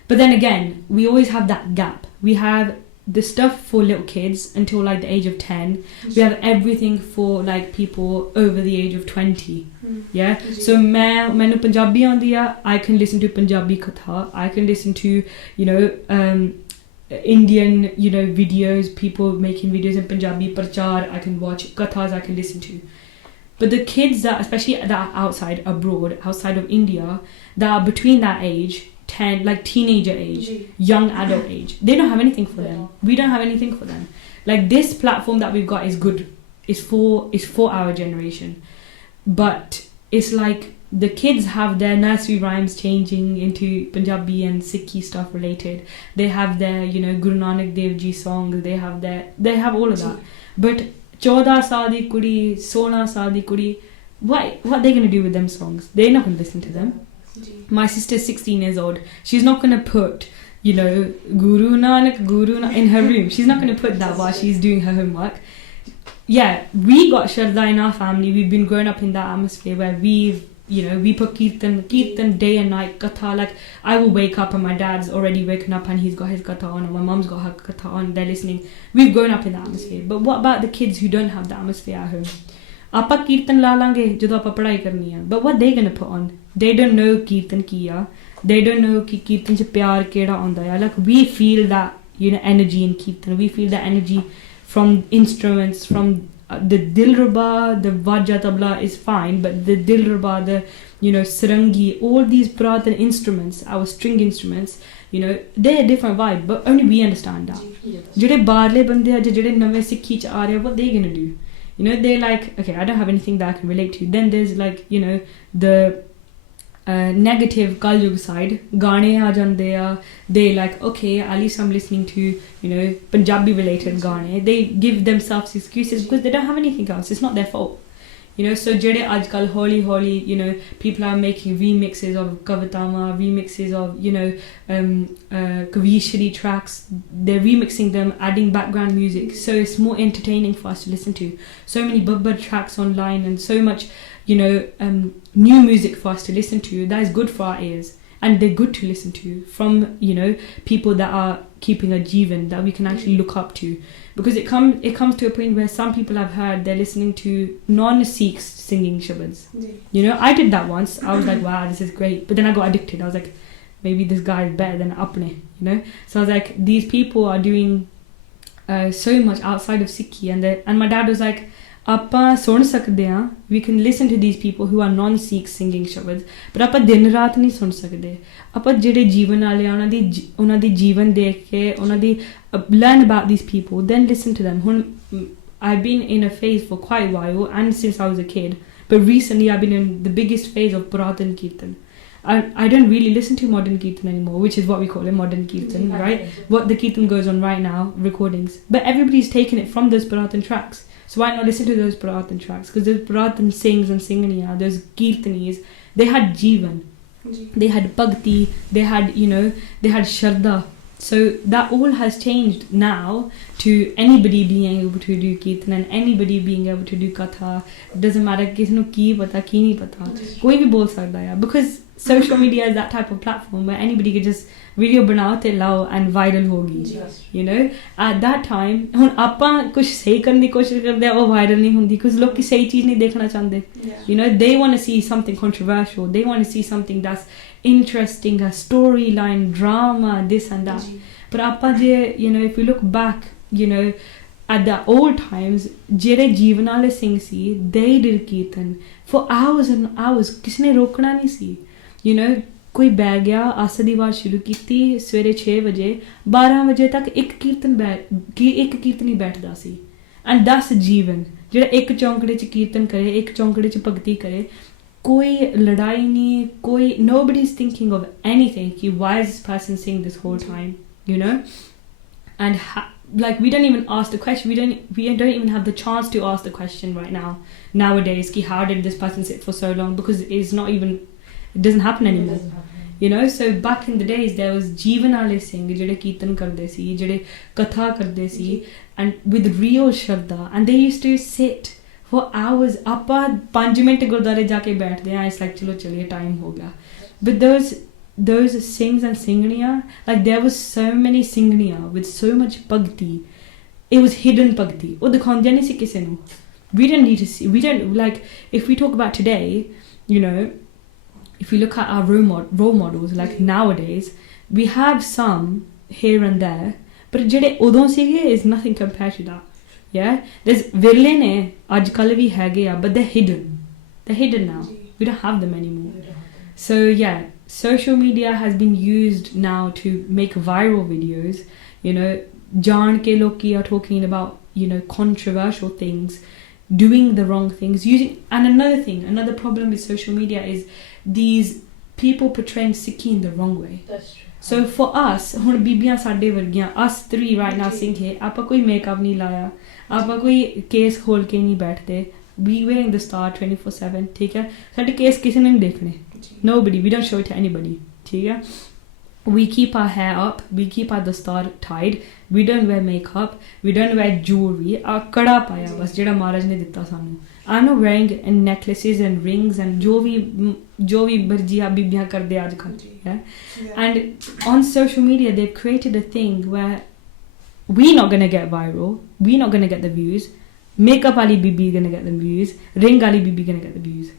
But then again, we always have that gap. We have the stuff for little kids until like the age of 10. We have everything for like people over the age of 20. Yeah. So mainu Punjabi aandi hai, I can listen to Punjabi katha. I can listen to, you know, Indian, you know, videos, people making videos in Punjabi, prachar. I can watch kathas. I can listen to. But the kids that, especially that are outside of India, that are between that age, 10, like teenager age, young adult age, they don't have anything for them. We don't have anything for them. Like this platform that we've got is good. It's for our generation. But it's like the kids have their nursery rhymes changing into Punjabi and Sikhi stuff related. They have their, you know, Guru Nanak Dev Ji songs. They have all of that. But 14 saal di kudi, 16 saal di kudi, what are they going to do with them songs? They're not going to listen to them. My sister's 16 years old. She's not going to put, you know, Guru Nanak in her room. She's not going to put that while she's doing her homework. Yeah, we got Shraddha in our family. We've been growing up in that atmosphere where we put Kirtan day and night, katha. Like, I will wake up and my dad's already waken up and he's got his katha on, and my mom's got her katha on, they're listening. We've grown up in that atmosphere. But what about the kids who don't have that atmosphere at home? Apa Kirtan la lange jadon apa padhai karni hai. But what they going to put on? They don't know Kirtan kiya. They don't know ki Kirtan se pyar keda aunda hai. Like, we feel that, you know, energy in Kirtan. We feel that energy from instruments, from the dilruba, the vajja tabla is fine, but the dilruba, the, you know, sarangi, all these Purathan instruments, our string instruments, you know, they're a different vibe, but only we understand that. Jede baarle bande hai, jede nave Sikhi cha aa rahe, what they gonna do? You know, they're like, okay, I don't have anything that I can relate to. Then there's like, you know, the negative Kaljug side, gaane aa jande hai. They like, okay, at least I'm listening to, you know, Punjabi related gaane. They give themselves excuses because they don't have anything else. It's not their fault. You know, so jede ajkal holi, you know, people are making remixes of Kavatama, remixes of, you know, Kavishri tracks. They're remixing them, adding background music. So it's more entertaining for us to listen to. So many babbar tracks online and so much, you know, new music for us to listen to. That is good for our ears. And they're good to listen to from, you know, people that are keeping a jivan that we can actually look up to. Because it comes to a point where some people I've heard, they're listening to non-Sikhs singing shabads. You know, I did that once. I was like, wow, this is great. But then I got addicted. I was like, maybe this guy is better than apne, you know. So I was like, these people are doing so much outside of Sikhi. And my dad was like, ਆਪਾਂ ਸੁਣ ਸਕਦੇ ਹਾਂ, we can listen to these people who are non-Sikh singing shabads, but ਆਪਾਂ ਦਿਨ ਰਾਤ ਨਹੀਂ ਸੁਣ ਸਕਦੇ. ਆਪਾਂ ਜਿਹੜੇ ਜੀਵਨ ਵਾਲੇ ਉਹਨਾਂ ਦੀ ਜੀਵਨ ਦੇਖ ਕੇ ਉਹਨਾਂ ਦੀ learn about these people, then listen to them. ਹੁਣ I've been in a phase for quite a while and since I was a kid, but recently I've been in the biggest phase of Purathan Kirtan. I don't really listen to modern Kirtan anymore, which is what we call it, modern Kirtan, right? What the Kirtan goes on right now, recordings. But everybody's taken it from those Purathan tracks. So why not listen to those Purathan tracks? Because those Purathan sings and singania, those Kirtanis, they had jivan. they had bhakti, they had, they had shraddha. So that all has changed now to anybody being able to do kirtan and anybody being able to do katha. Doesn't matter kisnu ki pata ki nahi pata, koi bhi bol sakda hai, because social media is that type of platform where anybody can just video banao te lao and viral hogi. At that time hun aapa kuch sahi karne di koshish karde ha, oh viral nahi hundi because log ki sahi cheez nahi dekhna chahte. They want to see something controversial, they want to see something that's interesting, a storyline, drama, this and that. But aapa je, if we look back, at the old times, jere jeevan wale singh si, they did kirtan for hours and hours. Kisne rokna nahi si. कोई बैठ गया आसा दी आवाज़ शुरू की सवेरे 6 बजे 12 बजे तक एक कीर्तनी बैठदा सी. एंड दस जीवन जेड़ा एक चौंकड़े च कीर्तन करे, एक चौंकड़े च भगती करे, कोई लड़ाई नहीं, कोई nobody is thinking of anything कि why is this person singing this whole time, and like we don't even ask the question, we don't even have the chance to ask the question right now nowadays कि how did this person sit for so long, because it doesn't happen anymore. So back in the days there was jeevan wale singh jede kirtan karde si, jede katha karde si, and with real shraddha, and they used to sit for hours. Appa 5 minute gurdware jaake baithde hain, it's like chalo chaliye time ho gaya. But those sings and singniya, like there was so many singniya with so much bhakti. It was hidden bhakti. Oh dikhande nahi si kise nu. We don't need to see, we don't, like if we talk about today, if you look at our role models, like nowadays, we have some here and there, but jede udon sige is nothing compared to that. Yeah, there's virle ne ajkal vi hage, but they're hidden now. We don't have them anymore. So yeah, social media has been used now to make viral videos. Jaan ke loki are talking about controversial things, doing the wrong things, and another problem with social media is these people portraying Sikhi in the wrong way. That's true. So for us, hun bibiyan sade vargiyan, us three right now singhe, aapa koi makeup nahi laya, aapa koi case khol ke nahi baithde, we wearing the star 24/7, theek hai, sade case kisi ne nahi dekhne, nobody, we don't show it to anybody, theek hai. We keep our hair up, we keep our dastar tied, we don't wear makeup, we don't wear jewelry, our kada paya bas jeda Maharaj ne ditta sanu. I'm not wearing necklaces and rings and jo bhi barjiya bibiyan karde aajkal. Yeah? And on social media they've created a thing where we're not going to get viral, we're not going to get the views, makeup wali bibi going to get the views, ring wali bibi going to get the views.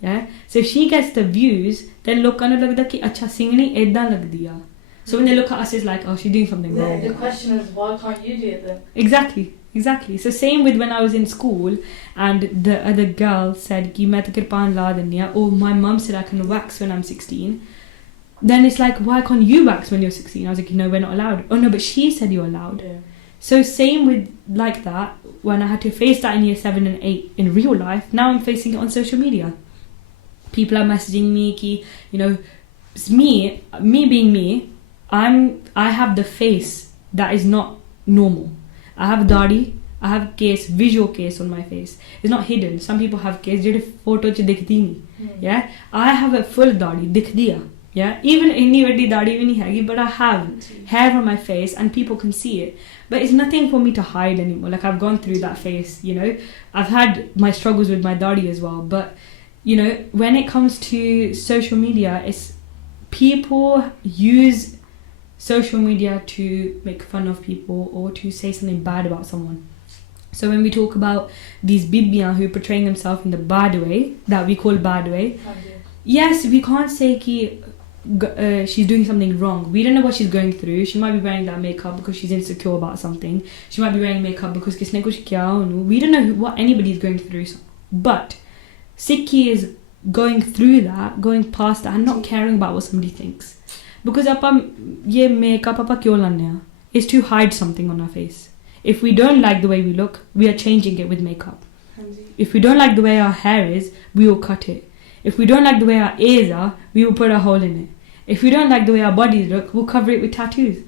Yeah? So if she gets the views, then lokan nu lagda ki acha singni edda lagdi a. So when they look at us, it's like, oh, she's doing something wrong. The question is, why can't you do it then? Exactly. So same with when I was in school and the other girl said ki main to kirpan la deni hai, oh my mum said I can wax when I'm 16. Then it's like, why can't you wax when you're 16? I was like, no, we're not allowed. Oh no, but she said you're allowed. Yeah. So same with like that, when I had to face that in year 7 and 8 in real life, now I'm facing it on social media. People are messaging me ki, it's me being me, I have the face that is not normal. I have dadi, I have visual case on my face. It's not hidden. Some people have case jede photo ch dikhdi nahi. Yeah, I have a full dadi dikhdiya. Yeah, even inni vaddi dadi bhi nahi hagi, but I have hair on my face and people can see it. But it's nothing for me to hide anymore. Like I've gone through that phase, I've had my struggles with my dadi as well. But when it comes to social media, it's people use social media to make fun of people or to say something bad about someone. So when we talk about these bibiyan who are portraying themselves in the bad way, that we call bad way, yes, we can't say ki she's doing something wrong. We don't know what she's going through. She might be wearing that makeup because she's insecure about something. She might be wearing makeup because kisne kuch kiya honu. We don't know what anybody is going through. But Sikhi is going through that, going past that and not caring about what somebody thinks. Because ye makeup kyo lanne ha? Is to hide something on our face. If we don't like the way we look, we are changing it with makeup. If we don't like the way our hair is, we will cut it. If we don't like the way our ears are, we will put a hole in it. If we don't like the way our bodies look, we'll cover it with tattoos.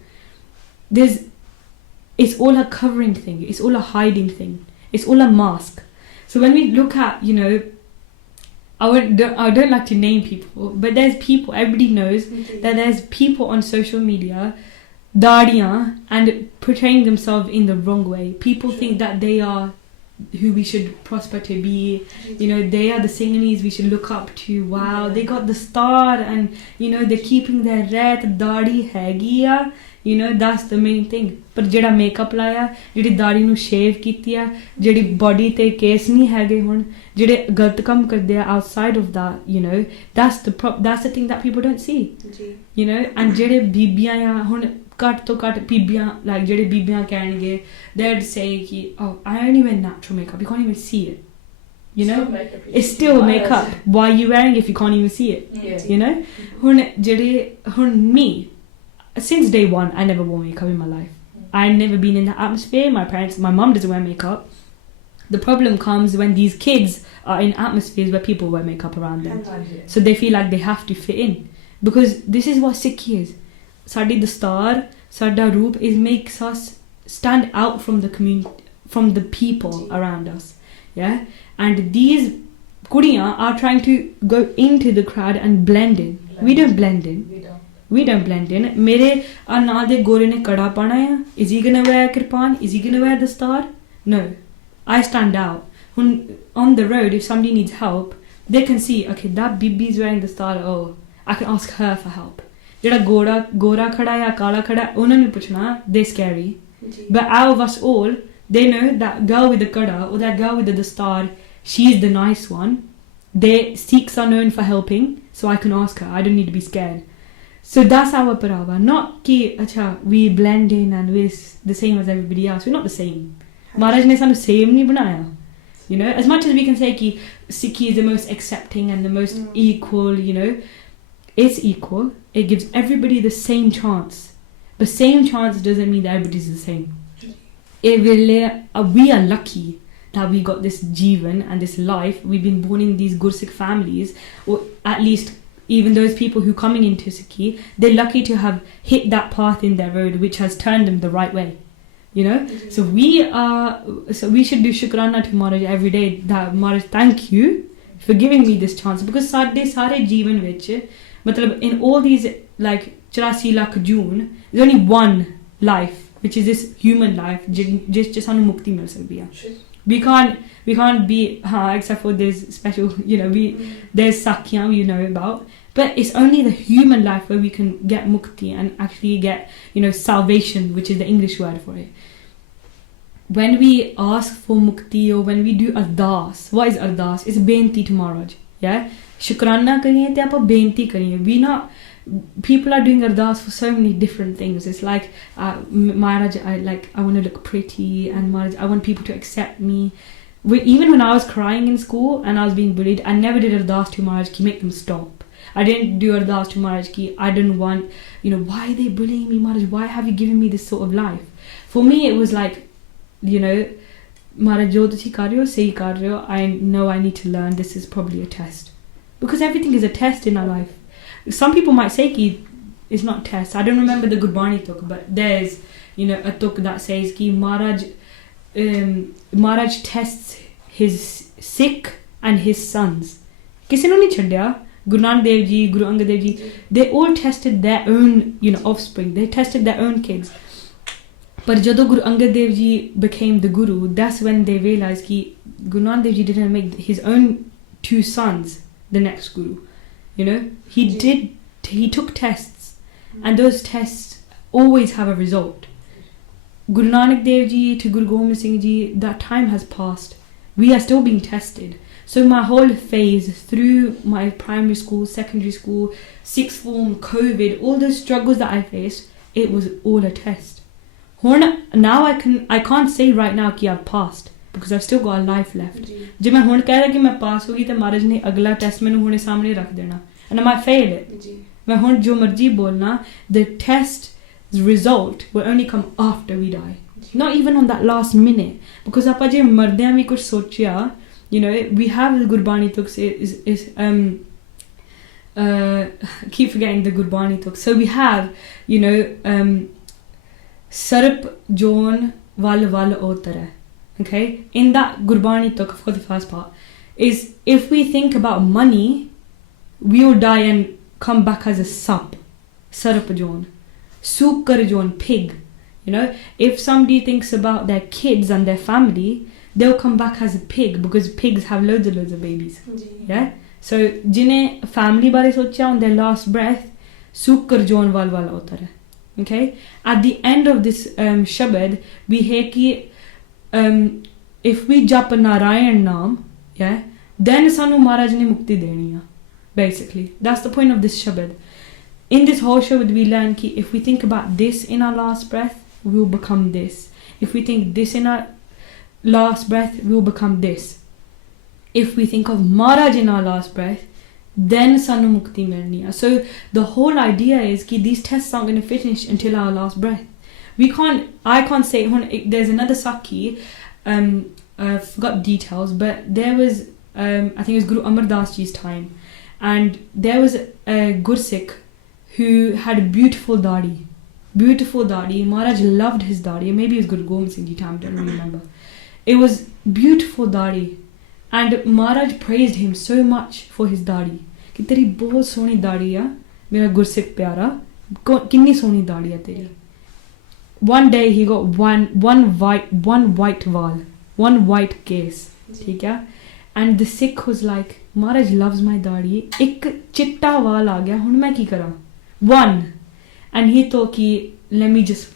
It's all a covering thing. It's all a hiding thing. It's all a mask. So when we look at, I don't like to name people, but there's people, everybody knows that there's people on social media, dadiyan, and portraying themselves in the wrong way. People think that they are who we should prosper to be. You know, they are the Sinhalese we should look up to. Wow, they got the star, and you know, they're keeping their red dadi hegi. You know, that's the main thing. But ਜਿਹੜਾ makeup ਲਾਇਆ, ਜਿਹੜੀ ਦਾੜੀ ਨੂੰ shave ਕੀਤੀ ਆ, ਜਿਹੜੀ body ਤੇ case ਨਹੀਂ ਹੈਗੇ ਹੁਣ, ਜਿਹੜੇ ਗਲਤ ਕੰਮ ਕਰਦੇ ਆ outside of that, you know, that's the thing that people don't see. You know, and ਜਿਹੜੇ ਬੀਬੀਆਂ ਆ ਹੁਣ ਘੱਟ ਤੋਂ ਘੱਟ ਬੀਬੀਆਂ, like ਜਿਹੜੇ ਬੀਬੀਆਂ ਕਹਿਣਗੇ, they'd say ਕਿ oh, I only wear natural makeup, you can't even see it. You know, it's still makeup. Why are you wearing it if you can't even see it? You know, ਹੁਣ me, since day one, I never wore makeup in my life. I've never been in that atmosphere. My mom doesn't wear makeup. The problem comes when these kids are in atmospheres where people wear makeup around them. So they feel like they have to fit in. Because this is what Sikhi is. Sadi dastar, sada roop, makes us stand out from the community, from the people around us. Yeah? And these kuriyan are trying to go into the crowd and blend in. We don't blend in. We don't blend in. Mere na de gore ne kada pana hai. Is he gonna wear kirpan? Is he gonna wear the star? No. I stand out. On the road, if somebody needs help, they can see, okay, that bibi is wearing the star. Oh, I can ask her for help. Jada gora khada ya kala khada, ਉਹਨਾਂ ਨੂੰ ਪੁੱਛਣਾ, they scary. But out of us all, they know that girl with the kada or that girl with the star, she's the nice one. Sikhs are known for helping, so I can ask her. I don't need to be scared. So that's our parava. Not ki acha we blend in and we're the same as everybody else. We're not the same. Maharaj ne sanu same nahi banaya. You know, as much as we can say ki Sikhi is the most accepting and the most equal, you know, it's equal. It gives everybody the same chance. But same chance doesn't mean that everybody's the same. We are lucky that we got this jivan and this life. We've been born in these Gursikh families, or at least even those people who coming into Sikhi, they're lucky to have hit that path in their road which has turned them the right way. You know? So we should do shukrana to Maharaj every day. That Maharaj, thank you for giving me this chance. Because sare jeevan vich, matlab in all these like 84 lakh June, there's only one life, which is this human life, just sanu mukti mil sakdi hai. We can't be except for this special, you know, there's sakyam you know about, but it's only the human life where we can get mukti and actually get, you know, salvation, which is the English word for it. When we ask for mukti or when we do ardas, what is ardas? It's benti to Maharaj. Yeah, shukrana kariye te aapa benti kariye. People are doing ardas for so many different things. It's like Maharaj, I want to look pretty, and Maharaj, I want people to accept me. Even when I was crying in school and I was being bullied, I never did ardas to Maharaj ki make them stop. I didn't do ardas to Maharaj ki I didn't want, you know, why are they bullying me, Maharaj? Why have you given me this sort of life? For me, it was like, you know, Maharaj, jo tusi kar rahe ho, sahi kar rahe ho. I know I need to learn. This is probably a test, because everything is a test in our life. Some people might say ki it's not test. I don't remember the Gurbani tuk, but there's, you know, a tuk that says ki Maharaj tests his Sikh and his sons. Kisi nu nahi chhadya. Guru Nanak Dev Ji, Guru Angad Dev Ji, they all tested their own, you know, offspring. They tested their own kids. But jado Guru Angad Dev Ji became the Guru, that's when they realized ki Guru Nanak Dev Ji didn't make his own 2 sons the next Guru. You know, he took tests, and those tests always have a result. Guru Nanak Dev Ji to Guru Gobind Singh Ji, that time has passed. We are still being tested. So my whole phase through my primary school, secondary school, sixth form, COVID, all those struggles that I faced, it was all a test. Now I can't say right now कि I've passed, because I've still got a life left. जब मैं हुण कह रहा कि मैं पास होगी तो महाराज ने अगला टेस्ट मैंने हुणे सामने रख देना, and I might fail it. मैं हुण जो मर्जी बोलना, the test result will only come after we die, not even on that last minute. Because ਆਪਾਂ जे मरदे भी कुछ सोचिया, you know, we have the Gurbani Tuks keep forgetting the Gurbani Tuks. So we have, you know, Sarp Jon Wal Wal Otara. Okay? In that Gurbani Tuk, for the first part, is if we think about money, we will die and come back as a sarap, sukar, pig. You know, if somebody thinks about their kids and their family, they'll come back as a pig because pigs have loads of babies. Yeah. So, jine family bare socha on their last breath, sukar jon wala hota hai. Okay. At the end of this shabad, we hear ki if we jap Narayan naam, yeah, then sanu Maharaj ne mukti deni hai. Basically, that's the point of this shabad. In this whole shabad, we learn ki if we think about this in our last breath, we will become this. If we think this in our last breath, we will become this. If we think of Maharaj in our last breath, then sanu mukti milni hai. So the whole idea is ki these tests aren't going to finish until our last breath. I can't say, there's another Sakhi, I forgot details, but there was, I think it was Guru Amar Das Ji's time, and there was a Gursikh who had a beautiful dadi. Maharaj loved his dadi. Maybe it was Guru Gobind Singh Ji time, I don't really remember. It was beautiful dadi, and Maharaj praised him so much for his dadi. Ki teri bahut soni dadi hai, mera Gursikh pyara, kinni soni dadi hai teri. One day he got one white wal, one white case, theek hai? And the Sikh was like, Maharaj loves my dadi, ek chitta wal aa gaya, hun main ki kara? One. And he thought ki, let me just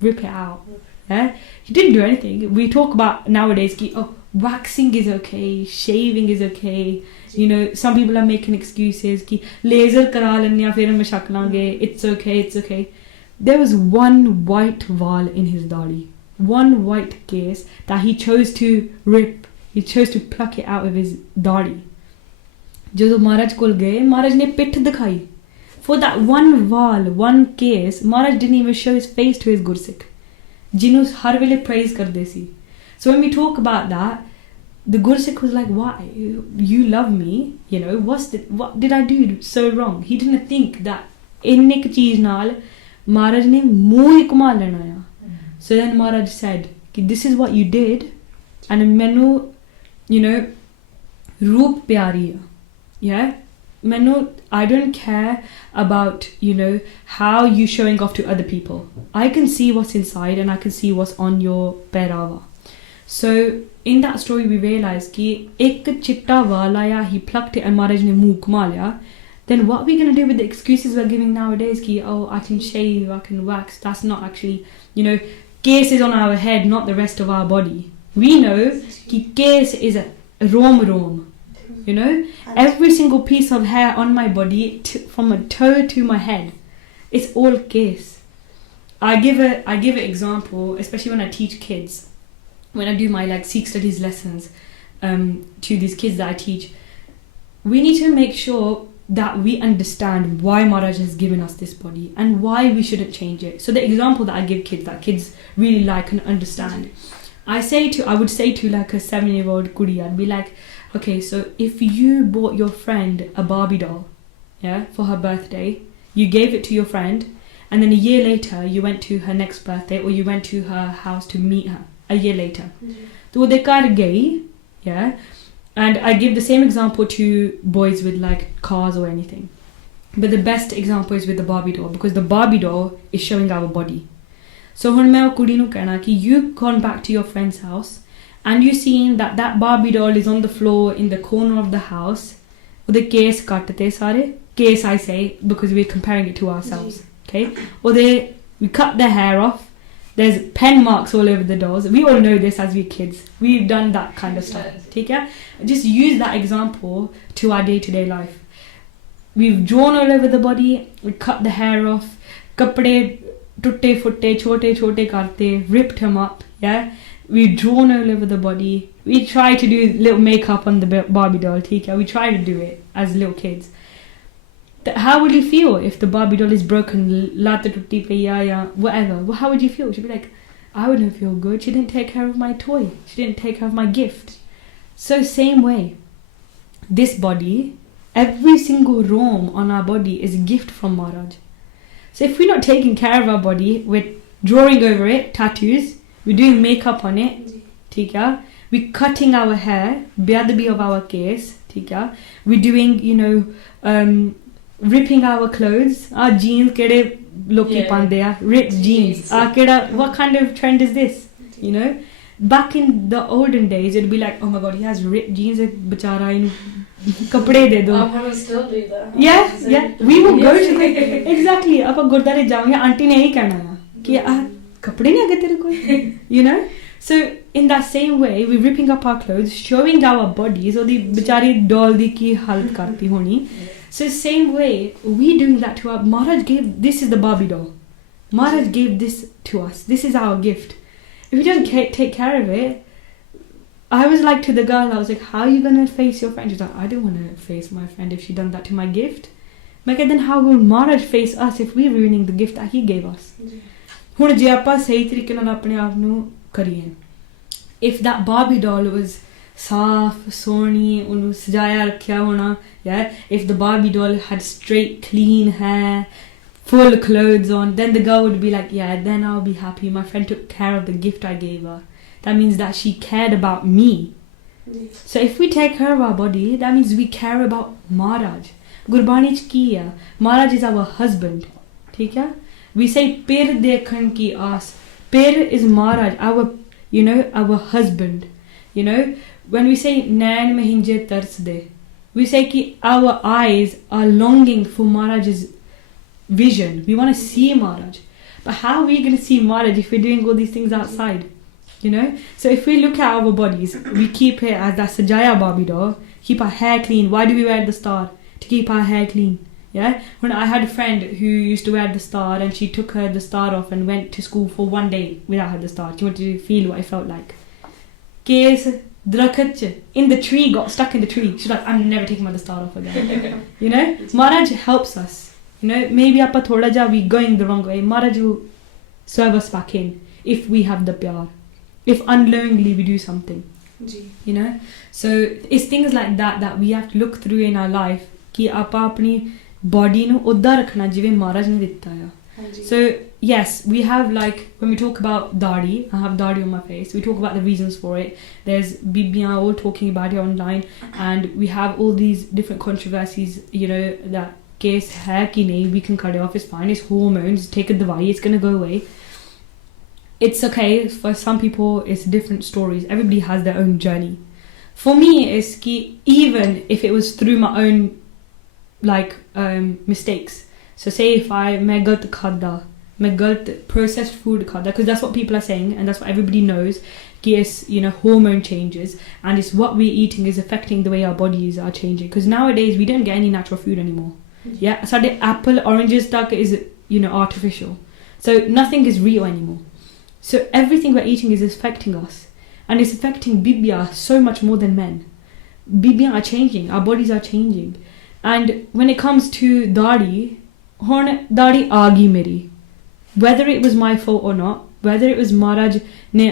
rip it out. Yeah? He didn't do anything. We talk about nowadays ki, waxing is okay, shaving is okay. You know, some people are making excuses ki laser kara lenya fir hum shak lange. It's okay. There was one white wal in his dadi, one white case that he chose to rip. He chose to pluck it out of his dadi. Jadon Maharaj kol gaye, Maharaj ne pitt dikhai. For that one wal, one case, Maharaj didn't even show his face to his Gursikh. Jinus har vele praise karde si. So when we talk about that, the Gursikh was like, why? You love me, you know, what did I do so wrong? He didn't think that inne ki cheez naal Maharaj ne muh hi kuma lena hai. So then Maharaj said, this is what you did, and menu, you know, roop pyari hai. Yeah? I don't care about, you know, how you showing off to other people. I can see what's inside and I can see what's on your pehrawa. So in that story we realize ki ek chitta wal aaya, he plucked it and Maharaj ne muh kuma liya. Then what are we going to do with the excuses we're giving nowadays ki, I can shave, I can wax. That's not actually, you know, case is on our head, not the rest of our body. We know ki case is a rom. You know, every single piece of hair on my body, from a toe to my head, it's all case. I give an example, especially when I teach kids, when I do my like Sikh studies lessons to these kids that I teach. We need to make sure that we understand why Maharaj has given us this body and why we shouldn't change it. So the example that I give kids that kids really like and understand, I would say to like a 7-year-old kudi, I'd be like, okay, so if you bought your friend a Barbie doll, yeah, for her birthday, you gave it to your friend, and then a year later you went to her next birthday or you went to her house to meet her a year later. So they kar gayi, yeah, and I give the same example to boys with like cars or anything. But the best example is with the Barbie doll, because the Barbie doll is showing our body. So when main kudi nu kehna ki you've gone back to your friend's house and you've seen that Barbie doll is on the floor in the corner of the house. Ode case katte sare. Case I say because we're comparing it to ourselves. Okay? Or we cut their hair off. There's pen marks all over the dolls. We all know this as we're kids. We've done that kind of stuff. Take care? Just use that example to our day-to-day life. We've drawn all over the body. We cut the hair off. Kapde tutte futte, chote karte, ripped him up. Yeah? We've drawn all over the body. We try to do little makeup on the Barbie doll. Tika. We try to do it as little kids. How would you feel if the Barbie doll is broken, lata tutti paya, whatever? Well, how would you feel? She'd be like, I wouldn't feel good. She didn't take care of my toy. She didn't take care of my gift. So same way, this body, every single rom on our body is a gift from Maharaj. So if we're not taking care of our body, we're drawing over it, tattoos, we're doing makeup on it, tika, we're cutting our hair beadabi of our case theek hai we're doing ripping our clothes our jeans kede loki pande a ripped jeans keda what kind of trend is this back in the olden days it'd be like oh my god he has ripped jeans bechara in kapde de do I'm gonna still do that. yeah we will go to the exactly apa gurdware jawenge auntie ne yahi kehna hai ki kapde nahi age tere koi so in that same way we're ripping up our clothes showing our bodies or the bechari doll di ki halat karti honi so same way we doing that to our Maharaj gave this is the Barbie doll Maharaj gave this to us this is our gift if we don't take care of it I was like to the girl I was like how are you gonna face your friend she's like I don't want to face my friend if she done that to my gift like then how will Maharaj face us if we're ruining the gift that he gave us ਹੁਣ ਜੇ ਆਪਾਂ ਸਹੀ ਤਰੀਕੇ ਨਾਲ ਆਪਣੇ ਆਪ ਨੂੰ ਕਰੀਏ if that Barbie doll was ਸਾਫ ਸੋਹਣੀ ਉਹਨੂੰ ਸਜਾਇਆ ਰੱਖਿਆ ਹੋਣਾ if the Barbie doll had straight clean hair full clothes on then the girl would be like then I'll be happy my friend took care of the gift I gave her that means that she cared about me so if we take care of our body that means we care about Maharaj Gurbani ch ki hai Maharaj is our husband theek hai we say pir dekhan ki aas pir is Maharaj our husband when we say nain mein hinje tars de we say ki our eyes are longing for Maharaj's vision we want to see Maharaj but how are we going to see Maharaj if we're doing all these things outside so if we look at our bodies we keep it as that sajaya Barbie doll keep our hair clean why do we wear the star to keep our hair clean when I had a friend who used to wear the star and she took the star off and went to school for one day without the star she wanted to feel what it felt like case drakhat in the tree got stuck in the tree she's like I'm never taking my star off again Maharaj helps us maybe appa thoda ja we going the wrong way Maharaj will serve us back in if we have the pyar if unknowingly we do something so it's things like that we have to look through in our life ki appa apni body nu odda rakhna jive Maharaj ne ditta hai so yes we have like when we talk about dadi I have dadi on my face we talk about the reasons for it there's bibiya all talking about it online and we have all these different controversies that case hai ki nahi we can cut it off it's fine it's hormones take a dawai it's going to go away it's okay for some people it's different stories everybody has their own journey for me it's ki even if it was through my own like mistakes so say if main galat khada main galat processed food khada because that's what people are saying and that's what everybody knows ki is hormone changes and it's what we're eating is affecting the way our bodies are changing because nowadays we don't get any natural food anymore so the apple oranges stuff is artificial so nothing is real anymore so everything we're eating is affecting us and it's affecting bibiya so much more than men bibiya are changing our bodies are changing and when it comes to dadi aagi meri whether it was my fault or not whether it was Maharaj ne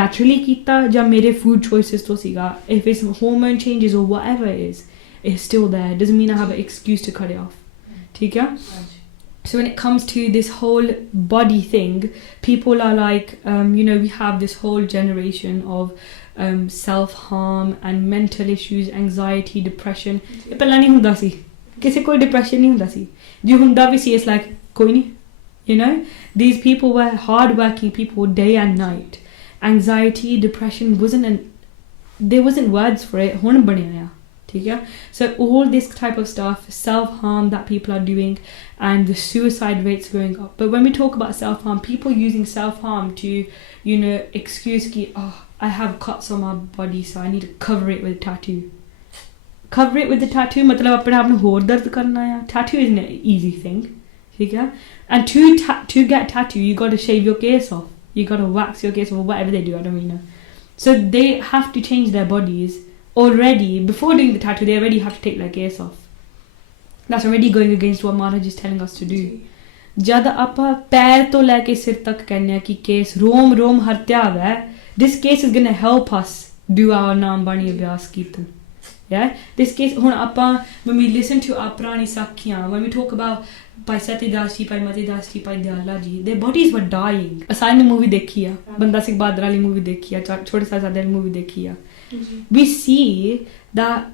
naturally kita ja mere food choices to siga if it's hormone changes or whatever it is it's still there doesn't mean I have an excuse to cut it off theek hai so when it comes to this whole body thing people are like we have this whole generation of self-harm and mental issues anxiety depression ਪਹਿਲਾਂ ਨਹੀਂ ਹੁੰਦਾ ਸੀ ਕਿਸੇ ਕੋਈ depression ਨਹੀਂ ਹੁੰਦਾ ਸੀ ਜੇ ਹੁੰਦਾ ਵੀ ਸੀ it's like ਕੋਈ ਨਹੀਂ these people were hard-working people day and night anxiety depression there wasn't words for it ਹੁਣ ਬਣਿਆ ਆ ਠੀਕ ਹੈ so all this type of stuff self-harm that people are doing and the suicide rates going up but when we talk about self-harm people using self-harm to excuse ki I have cuts on my body so I need to cover it with a tattoo matlab apne aap nu hor dard karna hai tattoo isn't an easy thing theek hai and to get tattoo you got to shave your case off you got to wax your case off or whatever they do I don't really know so they have to change their bodies already before doing the tattoo they already have to take their case off that's already going against what Maharaj is telling us to do jad ਆਪਾਂ ਪੈਰ ਤੋਂ ਲੈ ਕੇ ਸਿਰ ਤੱਕ ਕਹਿੰਦੇ ਆ ਕਿ case ਰੋਮ ਰੋਮ ਹਰਤਿਆ ਹੈ this case is going to help us do our naam bani abhyas kirtan this case ਹੁਣ ਆਪਾਂ when we listen to our prani sakhiyan when we talk about Pai Sati Das ji, Pai Mati Das ji, Pai Diyala ji, their bodies were dying. Assign movie dekhi hai, Banda Singh Bahadur wali movie dekhi hai, Chote Sahibzade wali movie dekhi hai. We see that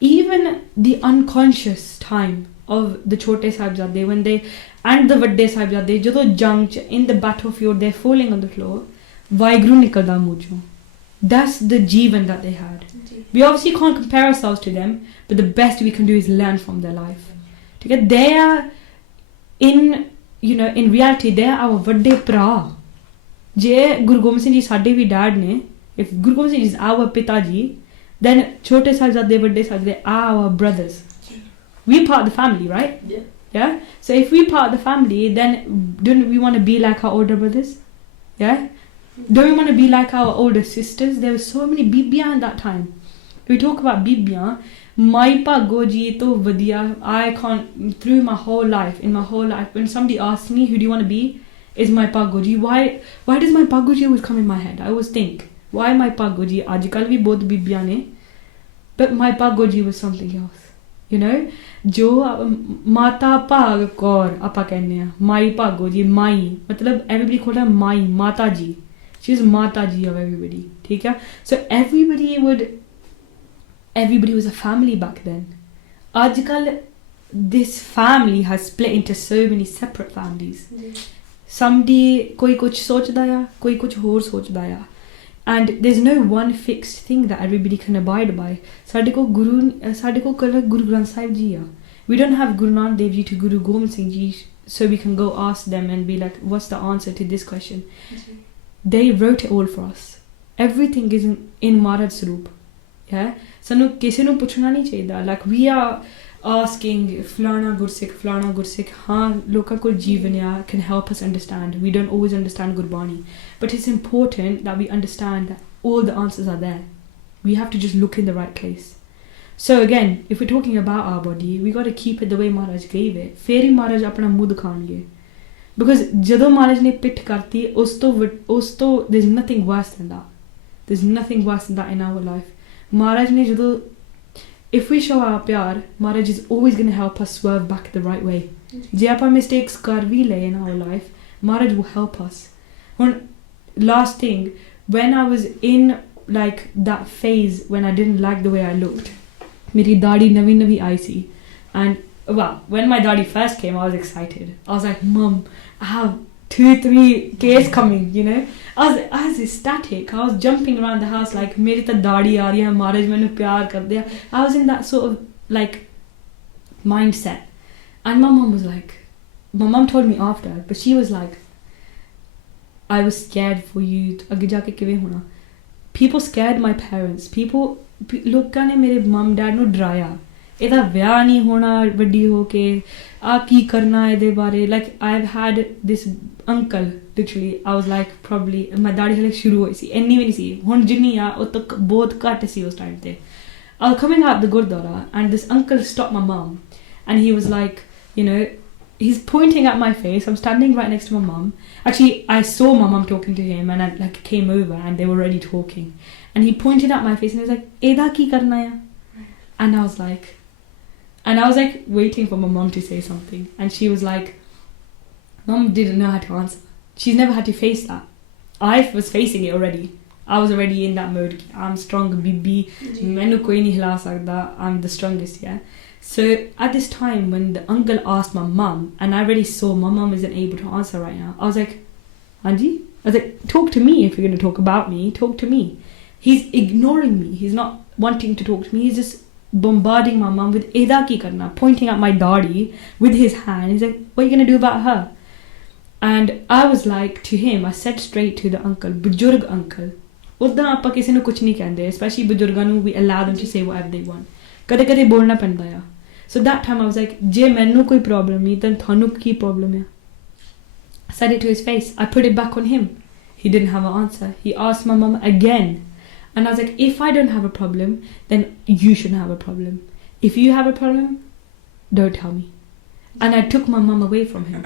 even the unconscious time of the Chote Sahibzade, when they and the Vadde Sahibzade, jadon jang in the battlefield, they're falling on the floor, Vaheguru nikalda mujh chon. That's the Jeevan that they had. We obviously can't compare ourselves to them, but the best we can do is learn from their life. They are in reality, they are our Vadde Pra. Je Guru Gobind Singh ji sade vi dad ne, if Guru Gobind Singh ji is our Pitaji, then Chote Sahibzade, Vadde Sahibzade are our brothers. We part of the family, right? Yeah. So if we part of the family, then don't we want to be like our older brothers? Yeah. Don't we want to be like our older sisters? There were so many bibiya in that time. We talk about bibiya. My pagoji to vadiya. I can't, through my whole life, when somebody asks me, who do you want to be? Is my pagoji. Why does my pagoji always come in my head? I always think, why my pagoji? Ajkal bhi both bibiya ne. But my pagoji was something else. You know? Jo Mata Pag Kaur apa kehne hain. My pagoji, my. Matlab everybody called her my, Mata ji. She's Mataji of everybody. Okay? So everybody was a family back then. Ajkal, this family has split into so many separate families. Somebody koi kuch sochda ya, koi kuch hor sochda ya. And there's no one fixed thing that everybody can abide by. Sade ko Guru Granth Sahib ji ya. We don't have Guru Nanak Dev ji to Guru Gobind Singh ji, so we can go ask them and be like, what's the answer to this question? They wrote it all for us. Everything is in Maharaj Swaroop. Yeah? Sanu kisi nu puchna nahi chahida. Like we are asking Flana Gursikh, haan, loka kol jeevan can help us understand. We don't always understand Gurbani. But it's important that we understand that all the answers are there. We have to just look in the right place. So again, if we're talking about our body, we got to keep it the way Maharaj gave it. Feri Maharaj apna muh dikhange. Because jadon Maharaj ne pit karti, usto there's nothing worse than that. There's nothing worse than that in our life. Maharaj ne jadon, if we show our pyar, Maharaj is always going to help us swerve back the right way. Je aapa mistakes kar vi le in our life, Maharaj will help us. One last thing, when I was in like that phase when I didn't like the way I looked, meri daadi navi aayi si, and well, when my daddy first came, I was excited. I was like, Mum, I have 2-3 Ks coming, you know. I was ecstatic. I was jumping around the house like, Meri ta daddy aa rahi hai, Maharaj mainu pyar kar diya. I was in that sort of like mindset. And my mum told me after, but she was like, I was scared for you. Age jaake kive hona. People scared my parents. Loka ne mere mum dad nu draya. ਇਹਦਾ ਵਿਆਹ ਨਹੀਂ ਹੋਣਾ ਵੱਡੀ ਹੋ ਕੇ ਆ ਕੀ ਕਰਨਾ ਇਹਦੇ ਬਾਰੇ like I've had this uncle literally I was like probably my ਦਾੜੀ ਹਲੇ ਸ਼ੁਰੂ ਹੋਈ ਸੀ ਇੰਨੀ ਵੀ ਨਹੀਂ ਸੀ ਹੁਣ ਜਿੰਨੀ ਆ ਉਹ ਤੱਕ ਬਹੁਤ ਘੱਟ ਸੀ ਉਸ ਟਾਈਮ ਤੇ I was coming out the gurdwara and this uncle stopped my mum and he was like, you know, he's pointing at my face. I'm standing right next to my mum. Actually, I saw my mum talking to him and I like came over and they were already talking and he pointed at my face and he was like, ਇਹਦਾ ਕੀ ਕਰਨਾ ਆ? And I was like waiting for my mom to say something and she was like, Mom didn't know how to answer. She's never had to face that. I was facing it already. I was already in that mode. I'm strong, bibi. Mainu koi nahi hila sakda. I'm the strongest, yeah. So at this time when the uncle asked my mom and I already saw my mom isn't able to answer right now, I was like, Anji? I was like, talk to me if you're going to talk about me. Talk to me. He's ignoring me. He's not wanting to talk to me. He's just bombarding my mum with eda ki karna, pointing at my daddy with his hand. He's like, what are you going to do about her? And I was like to him, I said straight to the uncle, bujurg uncle, udda aapa kisi nu kuch nahi kende, especially bujurgan nu, we allow them to say whatever they want. Kade kade bolna penda ya. So that time I was like, je mainu koi problem nahi, then thanu ki problem hai? I said it to his face. I put it back on him. He didn't have an answer. He asked my mum again. And I was like, if I don't have a problem, then you shouldn't have a problem. If you have a problem, don't tell me. And I took my mum away from him.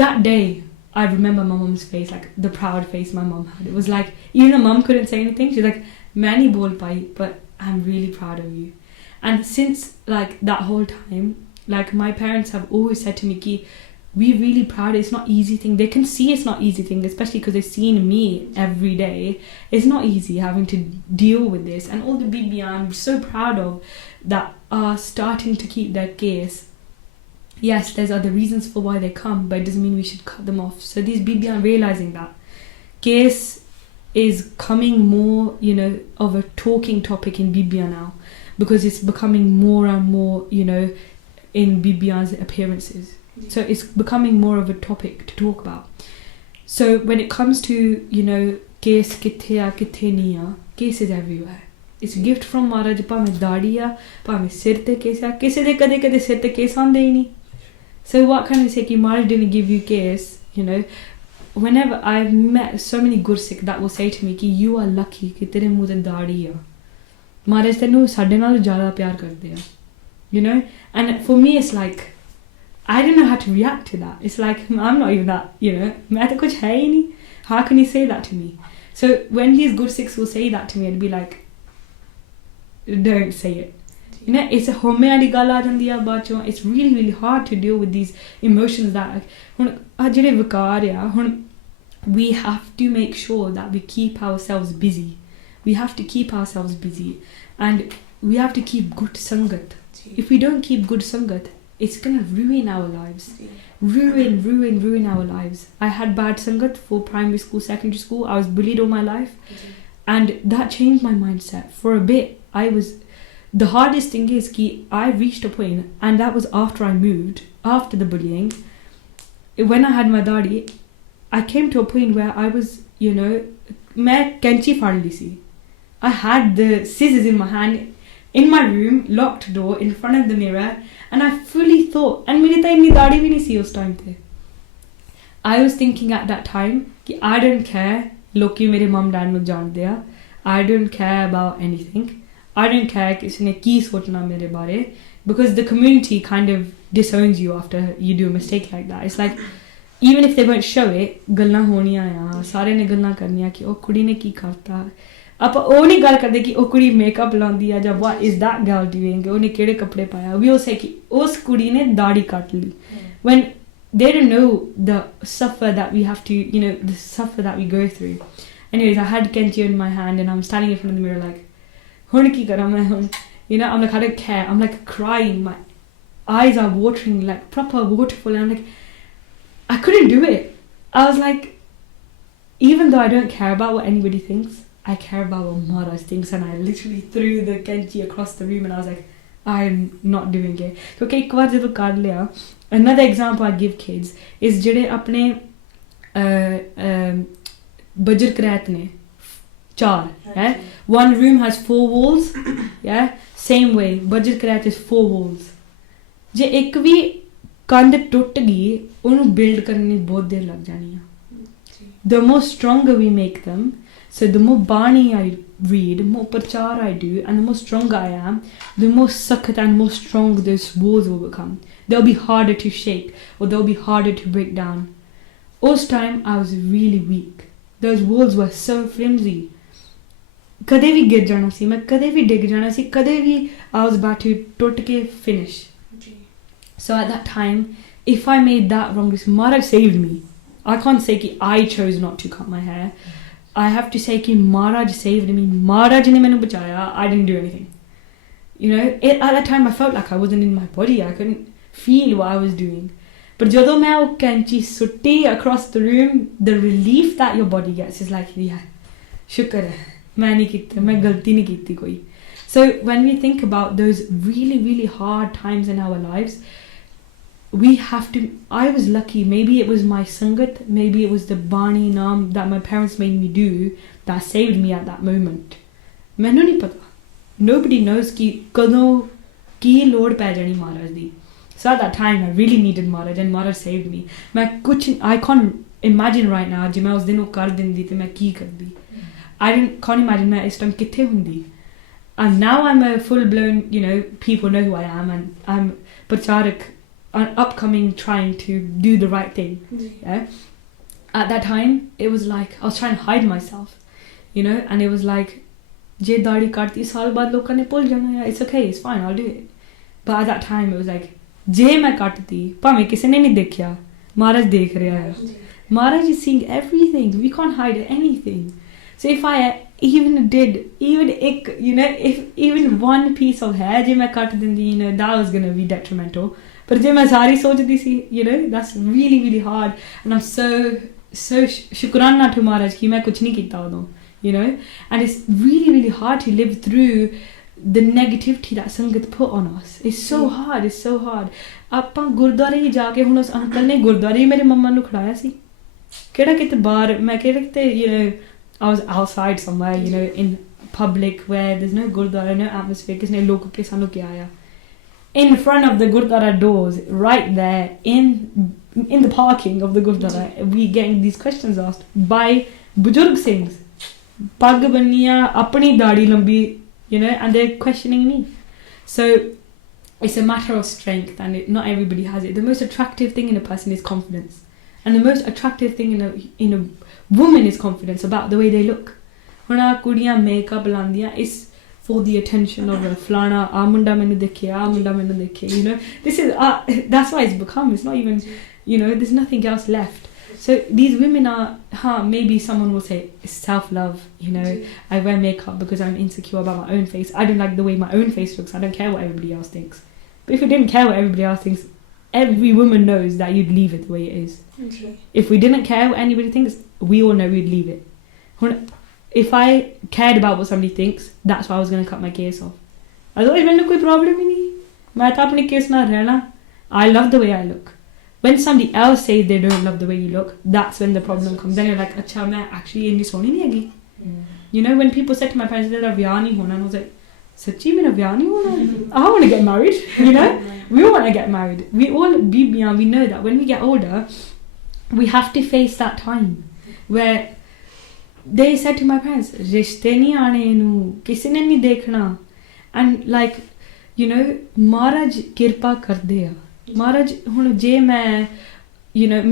That day, I remember my mum's face, like the proud face my mum had. It was like, even though mum couldn't say anything, she's like, Mani bol pai, but I'm really proud of you. And since like that whole time, like my parents have always said to me ki we're really proud. It's not easy thing. They can see it's not easy thing, especially because they've seen me every day. It's not easy having to deal with this. And all the bibiya I'm so proud of that are starting to keep their case. Yes, there's other reasons for why they come, but it doesn't mean we should cut them off. So these bibiya are realizing that case is coming more, you know, of a talking topic in bibiya now, because it's becoming more and more, you know, in bibiya's appearances. So it's becoming more of a topic to talk about. So when it comes to, you know, case kithe ya kithe nahi ya, case is everywhere. It's a gift from Maharaj. Bhame dadi ya, bhame sir te case ya, kise de kade kade sir te case aande hi nahi. So what can we say ki Maharaj didn't give you case, you know? Whenever I've met so many Gursikh that will say to me ki you are lucky ki tere muh te dadi ya. Maharaj tenu sade naal zyada pyar karde ya. You know? And for me it's like, I don't know how to react to that. It's like, I'm not even that, you know, main to kuch hai hi nahi. How can you say that to me? So when these Gursikhs will say that to me, I'd be like, don't say it. You know, it's a home wali gal aa jandi a baad chon. It's really, really hard to deal with these emotions that, hun jehde vikar ya, we have to make sure that we keep ourselves busy. We have to keep ourselves busy. And we have to keep good sangat. If we don't keep good sangat, it's gonna ruin our lives. Ruin our lives. I had bad sangat for primary school, secondary school. I was bullied all my life. And that changed my mindset. For a bit, the hardest thing is ki I reached a point, and that was after I moved, after the bullying. When I had my dadi, I came to a point where I was, you know, main kenchi phad li si. I had the scissors in my hand, in my room, locked door, in front of the mirror, and I fully thought, and meri ta inni daadi bhi nahi si us time te. I was thinking at that time ki I don't care loki mere mom dad nu jaan diya. I don't care about anything. I don't care kisi ne ki sochna mere bare, because the community kind of disowns you after you do a mistake like that. It's like, even if they won't show it, gallan honiyan ya, sare ne gallan karniyan ki oh kudi ne ki karta. ਆਪਾਂ ਉਹ ਨਹੀਂ ਗੱਲ ਕਰਦੇ ਕਿ ਉਹ ਕੁੜੀ makeup ਲਾਉਂਦੀ ਆ ਜਾਂ what is that girl doing, ਉਹਨੇ ਕਿਹੜੇ ਕੱਪੜੇ ਪਾਇਆ. We all say ਕਿ ਉਸ ਕੁੜੀ ਨੇ ਦਾੜੀ ਕੱਟ ਲਈ. When they don't know the suffer that we have to, you know, the suffer that we go through. Anyways, I had Kenji in my hand and I'm standing in front of the mirror like, ਹੁਣ ਕੀ ਕਰਾਂ ਮੈਂ ਹੁਣ, you know, I'm like, I don't care. I'm like crying. My eyes are watering, like proper waterfall. And I'm like, I couldn't do it. I was like, even though I don't care about what anybody thinks, I care about what Maharaj thinks. And I literally threw the Kenji across the room and I was like, I'm not doing it. Okay, ek baar jadon kar liya, another example I give kids is jehde apne bajr krat ne चार, yeah? One room has 4 walls, yeah? Same way, bajr krat is 4 walls. जे एक भी कंध टूट गई, उन्हें build करने में बहुत देर लग जानी है. The more stronger we make them, so the more bani I read, more prachar I do, and the more stronger I am, the more sakht and more strong those walls will become. They'll be harder to shake, or they'll be harder to break down. Those time I was really weak. Those walls were so flimsy. कदे भी गिर जाना सी, मैं कदे भी डिग जाना सी, कदे भी I was about to टूट के finish. So at that time, if I made that wrong decision, Maharaj saved me. I can't say कि I chose not to cut my hair. I have to say कि Maharaj saved me. Maharaj ने मैंने बचाया. I didn't do anything. You know, at that time I felt like I wasn't in my body. I couldn't feel what I was doing. But ਜਦੋਂ ਮੈਂ ਉਹ ਕੈਂਚੀ ਸੁੱਟੀ across the room, the relief that your body gets is like, yeah, ਸ਼ੁਕਰ ਹੈ. मैं नहीं कीता, मैं गलती नहीं कीती कोई. So when we think about those really, really hard times in our lives, we have to, I was lucky, maybe it was my sangat, maybe it was the bani naam that my parents made me do that saved me at that moment. मैनू नहीं पता. Nobody knows कि कदों की लोड़ पै जानी महाराज दी. So at that time I really needed Maharaj and Maharaj saved me. मैं कुछ, I can't imagine right now जे मैं उस दिन वो कर दिंदी ते मैं की करदी. I can't imagine मैं इस टाइम किथे हुंदी. And now I'm a full-blown, you know, people know who I am, and I'm pracharak, upcoming, trying to do the right thing. Yeah. At that time, it was like I was trying to hide myself, you know, and it was like, je daadi kaati saal baad lokan ne bhul jana, it's okay, it's fine, I'll do it. But at that time, it was like ਜੇ ਮੈਂ ਕੱਟਦੀ ਭਾਵੇਂ ਕਿਸੇ ਨੇ ਨਹੀਂ ਦੇਖਿਆ ਮਹਾਰਾਜ ਦੇਖ ਰਿਹਾ ਹੈ Maharaj is seeing everything. We can't hide anything. So if I even did, if even one piece of hair, je main cut dindi, that was going to be detrimental. But je main sari sochdi si, that's really, really hard. And I'm so shukrana to Maharaj ki main kuch nahi kita udon, And it's really, really hard to live through the negativity that Sangat put on us. It's so hard. ਆਪਾਂ ਗੁਰਦੁਆਰੇ ਹੀ ਜਾ ਕੇ ਹੁਣ ਉਸ uncle ਨੇ ਗੁਰਦੁਆਰੇ ਹੀ ਮੇਰੇ ਮੰਮਾ ਨੂੰ ਖੜਾਇਆ ਸੀ ਕਿਹੜਾ ਕਿਤੇ ਬਾਹਰ ਮੈਂ ਕਿਹੜਾ ਕਿਤੇ I was outside somewhere in public where there's no gurdwara, no atmosphere ਕਿਸੇ ਨੇ ਲੋਕ ਕੇ ਸਾਨੂੰ ਕਿਹਾ ਆ in front of the gurdwara doors right there in the parking of the gurdwara we getting these questions asked by bujurg singhs pag banniya apni daadi lambi and they're questioning me so it's a matter of strength and not everybody has it. The most attractive thing in a person is confidence. And the most attractive thing in a woman is confidence about the way they look. When our kudiyan makeup landiyan is for the attention of a flana, munda mainu dekhe, This is that's why it's become. It's not even, there's nothing else left. So these women are, maybe someone will say self-love, I wear makeup because I'm insecure about my own face. I don't like the way my own face looks. I don't care what everybody else thinks. But if you didn't care what everybody else thinks, every woman knows that you'd leave it the way it is. Okay. If we didn't care what anybody thinks, we all know we'd leave it. If I cared about what somebody thinks, that's why I was going to cut my case off. Otherwise, when no problem nahi. Main ta apne case na rehna. I love the way I look. When somebody else says they don't love the way you look, that's when the problem comes. Then you're like, acha, main actually inni soni nahi hegi. When people said to my parents, "Tera vyah nahi hona," and I was like, "Sachi, mera vyah nahi hona? I want to get married." We want to get married. We all bibiya, we know that when we get older, we have to face that time where they said to my parents, "Rishte nahi aane nu, kisi ne nahi dekhna," and like, Maharaj kirpa karde ya. Maharaj, hun je main,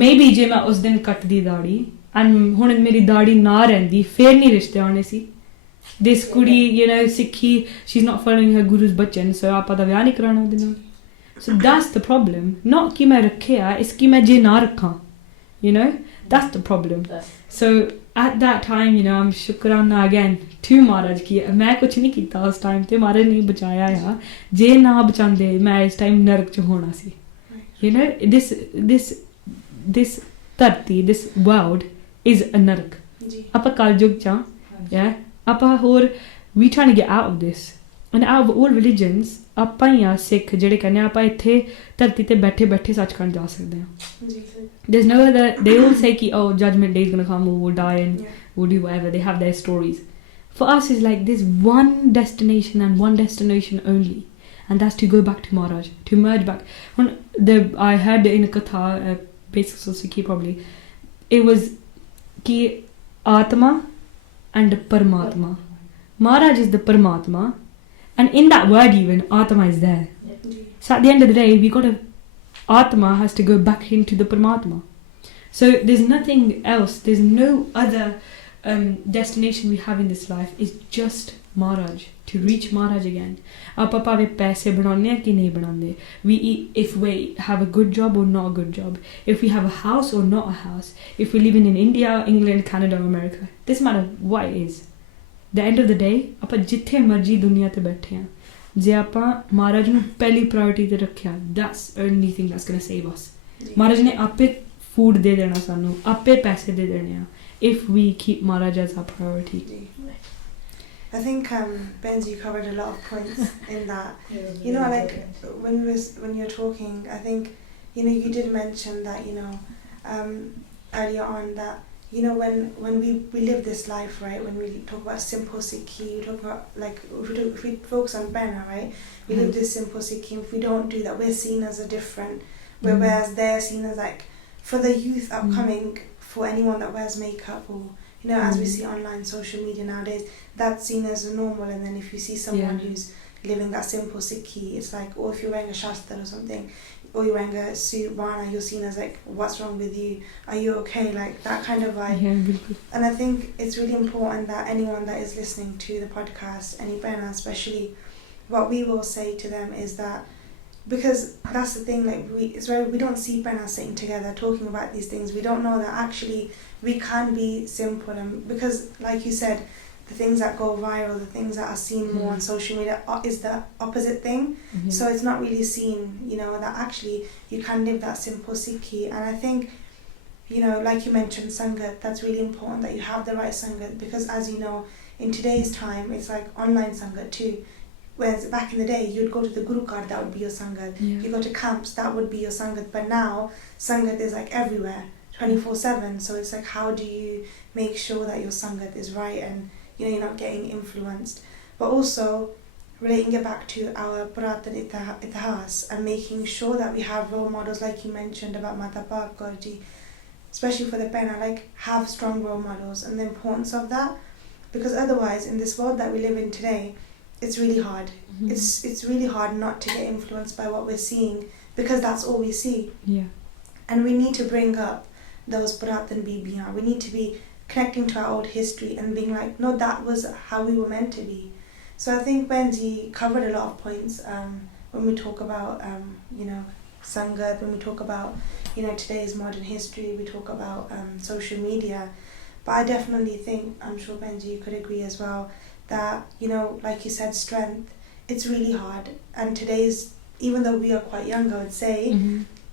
maybe je main us din ਕੱਟਦੀ ਦਾੜੀ and hun meri ਦਾੜੀ ਨਾ ਰਹਿੰਦੀ ਫੇਰ ਨਹੀਂ ਰਿਸ਼ਤੇ ਆਉਣੇ ਸੀ. This kudi, Sikhi, she's not following her guru's bachan, so ਆਪਾਂ ਦਾ ਵਿਆਹ ਨਹੀਂ ਕਰਾਉਣਾ ਉਹਦੇ ਨਾਲ. So that's the problem. Not ਕਿ ਮੈਂ ਰੱਖਿਆ, it's ਕਿ ਮੈਂ ਜੇ ਨਾ ਰੱਖਾਂ. That's the problem. So at that time, I'm shukrana again to Maharaj ki मैं कुछ नहीं ਕੀਤਾ ਉਸ time ਤੇ Maharaj ਨੇ ਬਚਾਇਆ ਆ. ਜੇ ਨਾ ਬਚਾਉਂਦੇ ਮੈਂ ਇਸ time ਨਰਕ ਚ ਹੋਣਾ ਸੀ. This ਧਰਤੀ, this world is a ਨਰਕ. ਆਪਾਂ ਕਲਯੁਗ ਚ ਆ. Yeah. ਆਪਾਂ ਹੋਰ we trying to get out of this. And out of all religions, ਆਪਾਂ ਹੀ ਆ ਸਿੱਖ ਜਿਹੜੇ ਕਹਿੰਦੇ ਆਪਾਂ ਇੱਥੇ ਧਰਤੀ ਤੇ ਬੈਠੇ ਬੈਠੇ ਸੱਚਖੰਡ ਜਾ ਸਕਦੇ ਹਾਂ. There's no other. They all say ki judgment day is gonna come, we'll die and we'll do whatever. They have their stories. For us, it's like this one destination and one destination only, and that's to go back to Maharaj, to merge back. I heard in a katha, basics of Sikhi probably, it was ki Atma and Paramatma. Maharaj is the Paramatma, and in that word even Atma is there. So at the end of the day, Atma has to go back into the Paramatma. So there's nothing else. There's no other destination we have in this life. It's just Maharaj, to reach Maharaj again. Aapa pave paise banane ki nahi banande. If we have a good job or not a good job. If we have a house or not a house. If we're living in India, England, Canada, America. Doesn't matter what it is. The end of the day, aapa jithe marji duniya te baithe hain. ਜੇ ਆਪਾਂ ਮਹਾਰਾਜ ਨੂੰ ਪਹਿਲੀ priority ਤੇ ਰੱਖਿਆ, that's only thing that's going to save us. ਮਹਾਰਾਜ ਨੇ ਆਪੇ food ਦੇ ਦੇਣਾ ਸਾਨੂੰ, ਆਪੇ ਪੈਸੇ ਦੇ ਦੇਣੇ ਆ, if we keep Maharaj as our priority. I think Bhenji covered a lot of points in that. Like when you're talking, I think you did mention that earlier on that when we live this life, right, when we talk about simple Sikhi, we talk about like if we focus on Bena, right, we live this simple Sikhi. If we don't do that, we're seen as a different, whereas they're seen as like, for the youth upcoming, for anyone that wears makeup or as we see online social media nowadays, that's seen as a normal. And then if you see someone who's living that simple Sikhi, it's like, or if you're wearing a shastra or something, or you're wearing a suit, bana, you're seen as like, what's wrong with you? Are you okay? Like that kind of vibe. Yeah, and I think it's really important that anyone that is listening to the podcast, any Bena especially, what we will say to them is that because that's the thing, like we don't see Brenna sitting together talking about these things. We don't know that actually we can be simple, and because like you said, the things that go viral, the things that are seen more on social media is the opposite thing. So it's not really seen, you know, that actually you can live that simple Sikhi. And I think, you know, like you mentioned, Sangat, that's really important that you have the right Sangat, because as you know, in today's time, it's like online Sangat too. Whereas back in the day, you'd go to the Guru Card, that would be your Sangat. Yeah. You go to camps, that would be your Sangat. But now, Sangat is like everywhere, 24/7. So it's like, how do you make sure that your Sangat is right and, you know, you're not getting influenced? But also, relating it back to our Puratan Itihas and making sure that we have role models, like you mentioned about Mata Pak Kaurji, especially for the Pena, like have strong role models and the importance of that. Because otherwise, in this world that we live in today, it's really hard. It's really hard not to get influenced by what we're seeing, because that's all we see. Yeah. And we need to bring up those Puratan bibiya. We need to be connecting to our old history and being like, no, that was how we were meant to be. So I think Bhenji covered a lot of points when we talk about, you know, Sangat, when we talk about, you know, today's modern history, we talk about social media. But I definitely think, I'm sure Bhenji, you could agree as well, that, you know, like you said, strength, it's really hard. And today's, even though we are quite young, I would say,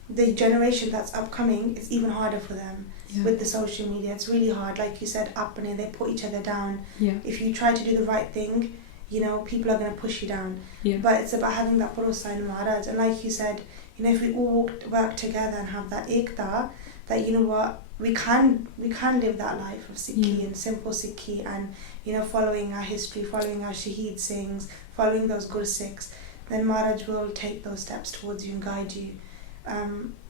the generation that's upcoming, it's even harder for them with the social media. It's really hard. Like you said, apne, they put each other down. If you try to do the right thing, you know, people are going to push you down. But it's about having that bharosa in Maharaj. And like you said, you know, if we all work together and have that ekta, that, you know what, we can live that life of Sikhi and simple Sikhi, and, you know, following our history, following our shaheed sings, following those Gur Sikhs, then Maharaj will take those steps towards you and guide you.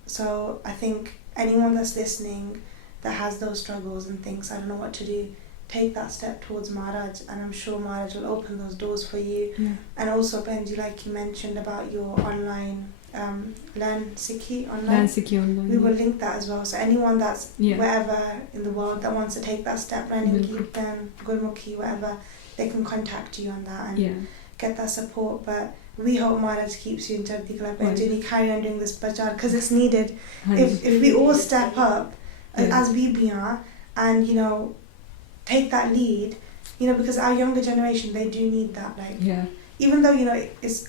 So I think anyone that's listening that has those struggles and thinks, I don't know what to do, take that step towards Maharaj, and I'm sure Maharaj will open those doors for you. And also, Bhenji, like you mentioned about your online Learn Sikhi online. We will link that as well. So anyone that's wherever in the world that wants to take that step, learning Kirtan, Gurmukhi, whatever, they can contact you on that and get that support. But we hope Maharaj keeps you in Chardi Kala, Bhenji, and you carry on doing this prachar, because it's needed. If we all step up as bibiya and, you know, take that lead, you know, because our younger generation, they do need that. Like, even though, you know, it's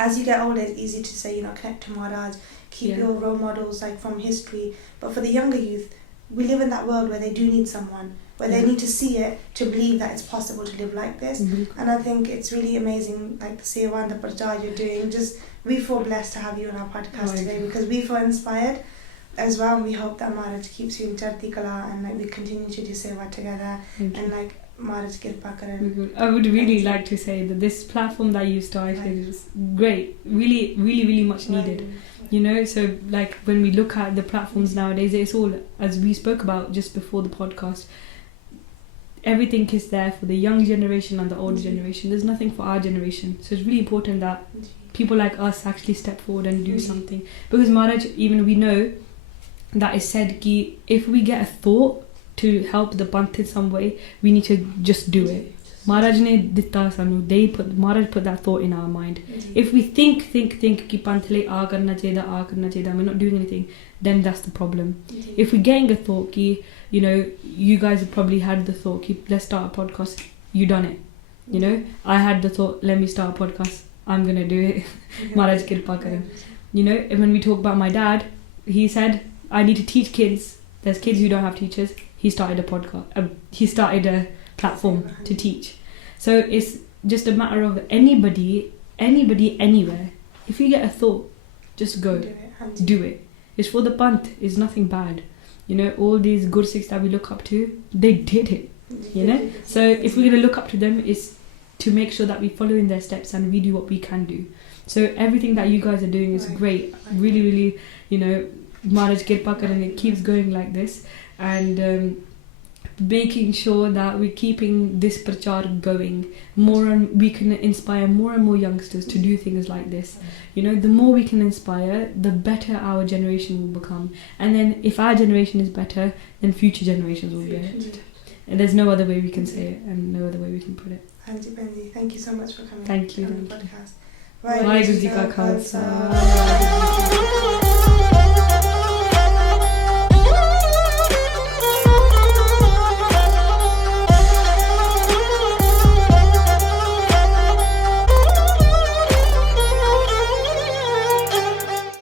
as you get older, it's easy to say, you know, connect to Maharaj, keep your role models like from history. But for the younger youth, we live in that world where they do need someone, where they need to see it to believe that it's possible to live like this. And I think it's really amazing, like the sewa and the prachar you're doing. Just, we feel blessed to have you on our podcast today, because we feel inspired as well. And we hope that Maharaj keeps you in Chardi Kala, and like we continue to do sewa together. And like, Maharaj Kirpa Karan. I would really like to say that this platform that you started is great, really, really, really much needed. You know, so like when we look at the platforms nowadays, it's all, as we spoke about just before the podcast, everything is there for the young generation and the older generation. There's nothing for our generation. So it's really important that people like us actually step forward and do something. Because Maharaj, even we know that is said ki if we get a thought to help the Panth in some way, we need to just do it. Maharaj ne ditta sanu, Maharaj put that thought in our mind. If we think ki Panth le aa karna chahiye, we're not doing anything, then that's the problem. If we're getting a thought ki, you know, you guys have probably had the thought ki, let's start a podcast, you done it. You know, I had the thought, let me start a podcast, I'm gonna do it. Maharaj Kirpa Karan. You know, and when we talk about my dad, he said, I need to teach kids. There's kids who don't have teachers. He started a podcast. He started a platform to teach. So it's just a matter of anybody, anywhere. If you get a thought, just go, do it. It's for the Panth. It's nothing bad. You know, all these Gur Sikhs that we look up to, they did it. You know. So if we're gonna look up to them, it's to make sure that we follow in their steps and we do what we can do. So everything that you guys are doing is great. Really, really, you know, Maharaj Kirpa Karan, it keeps going like this. And making sure that we're keeping this prachar going more, and we can inspire more and more youngsters to do things like this. You know, the more we can inspire, the better our generation will become. And then if our generation is better, then future generations will be better. And there's no other way we can say it, and no other way we can put it. Bhenji, thank you so much for coming on the podcast. Waheguru ji ਕਾ ਖਾਲਸਾ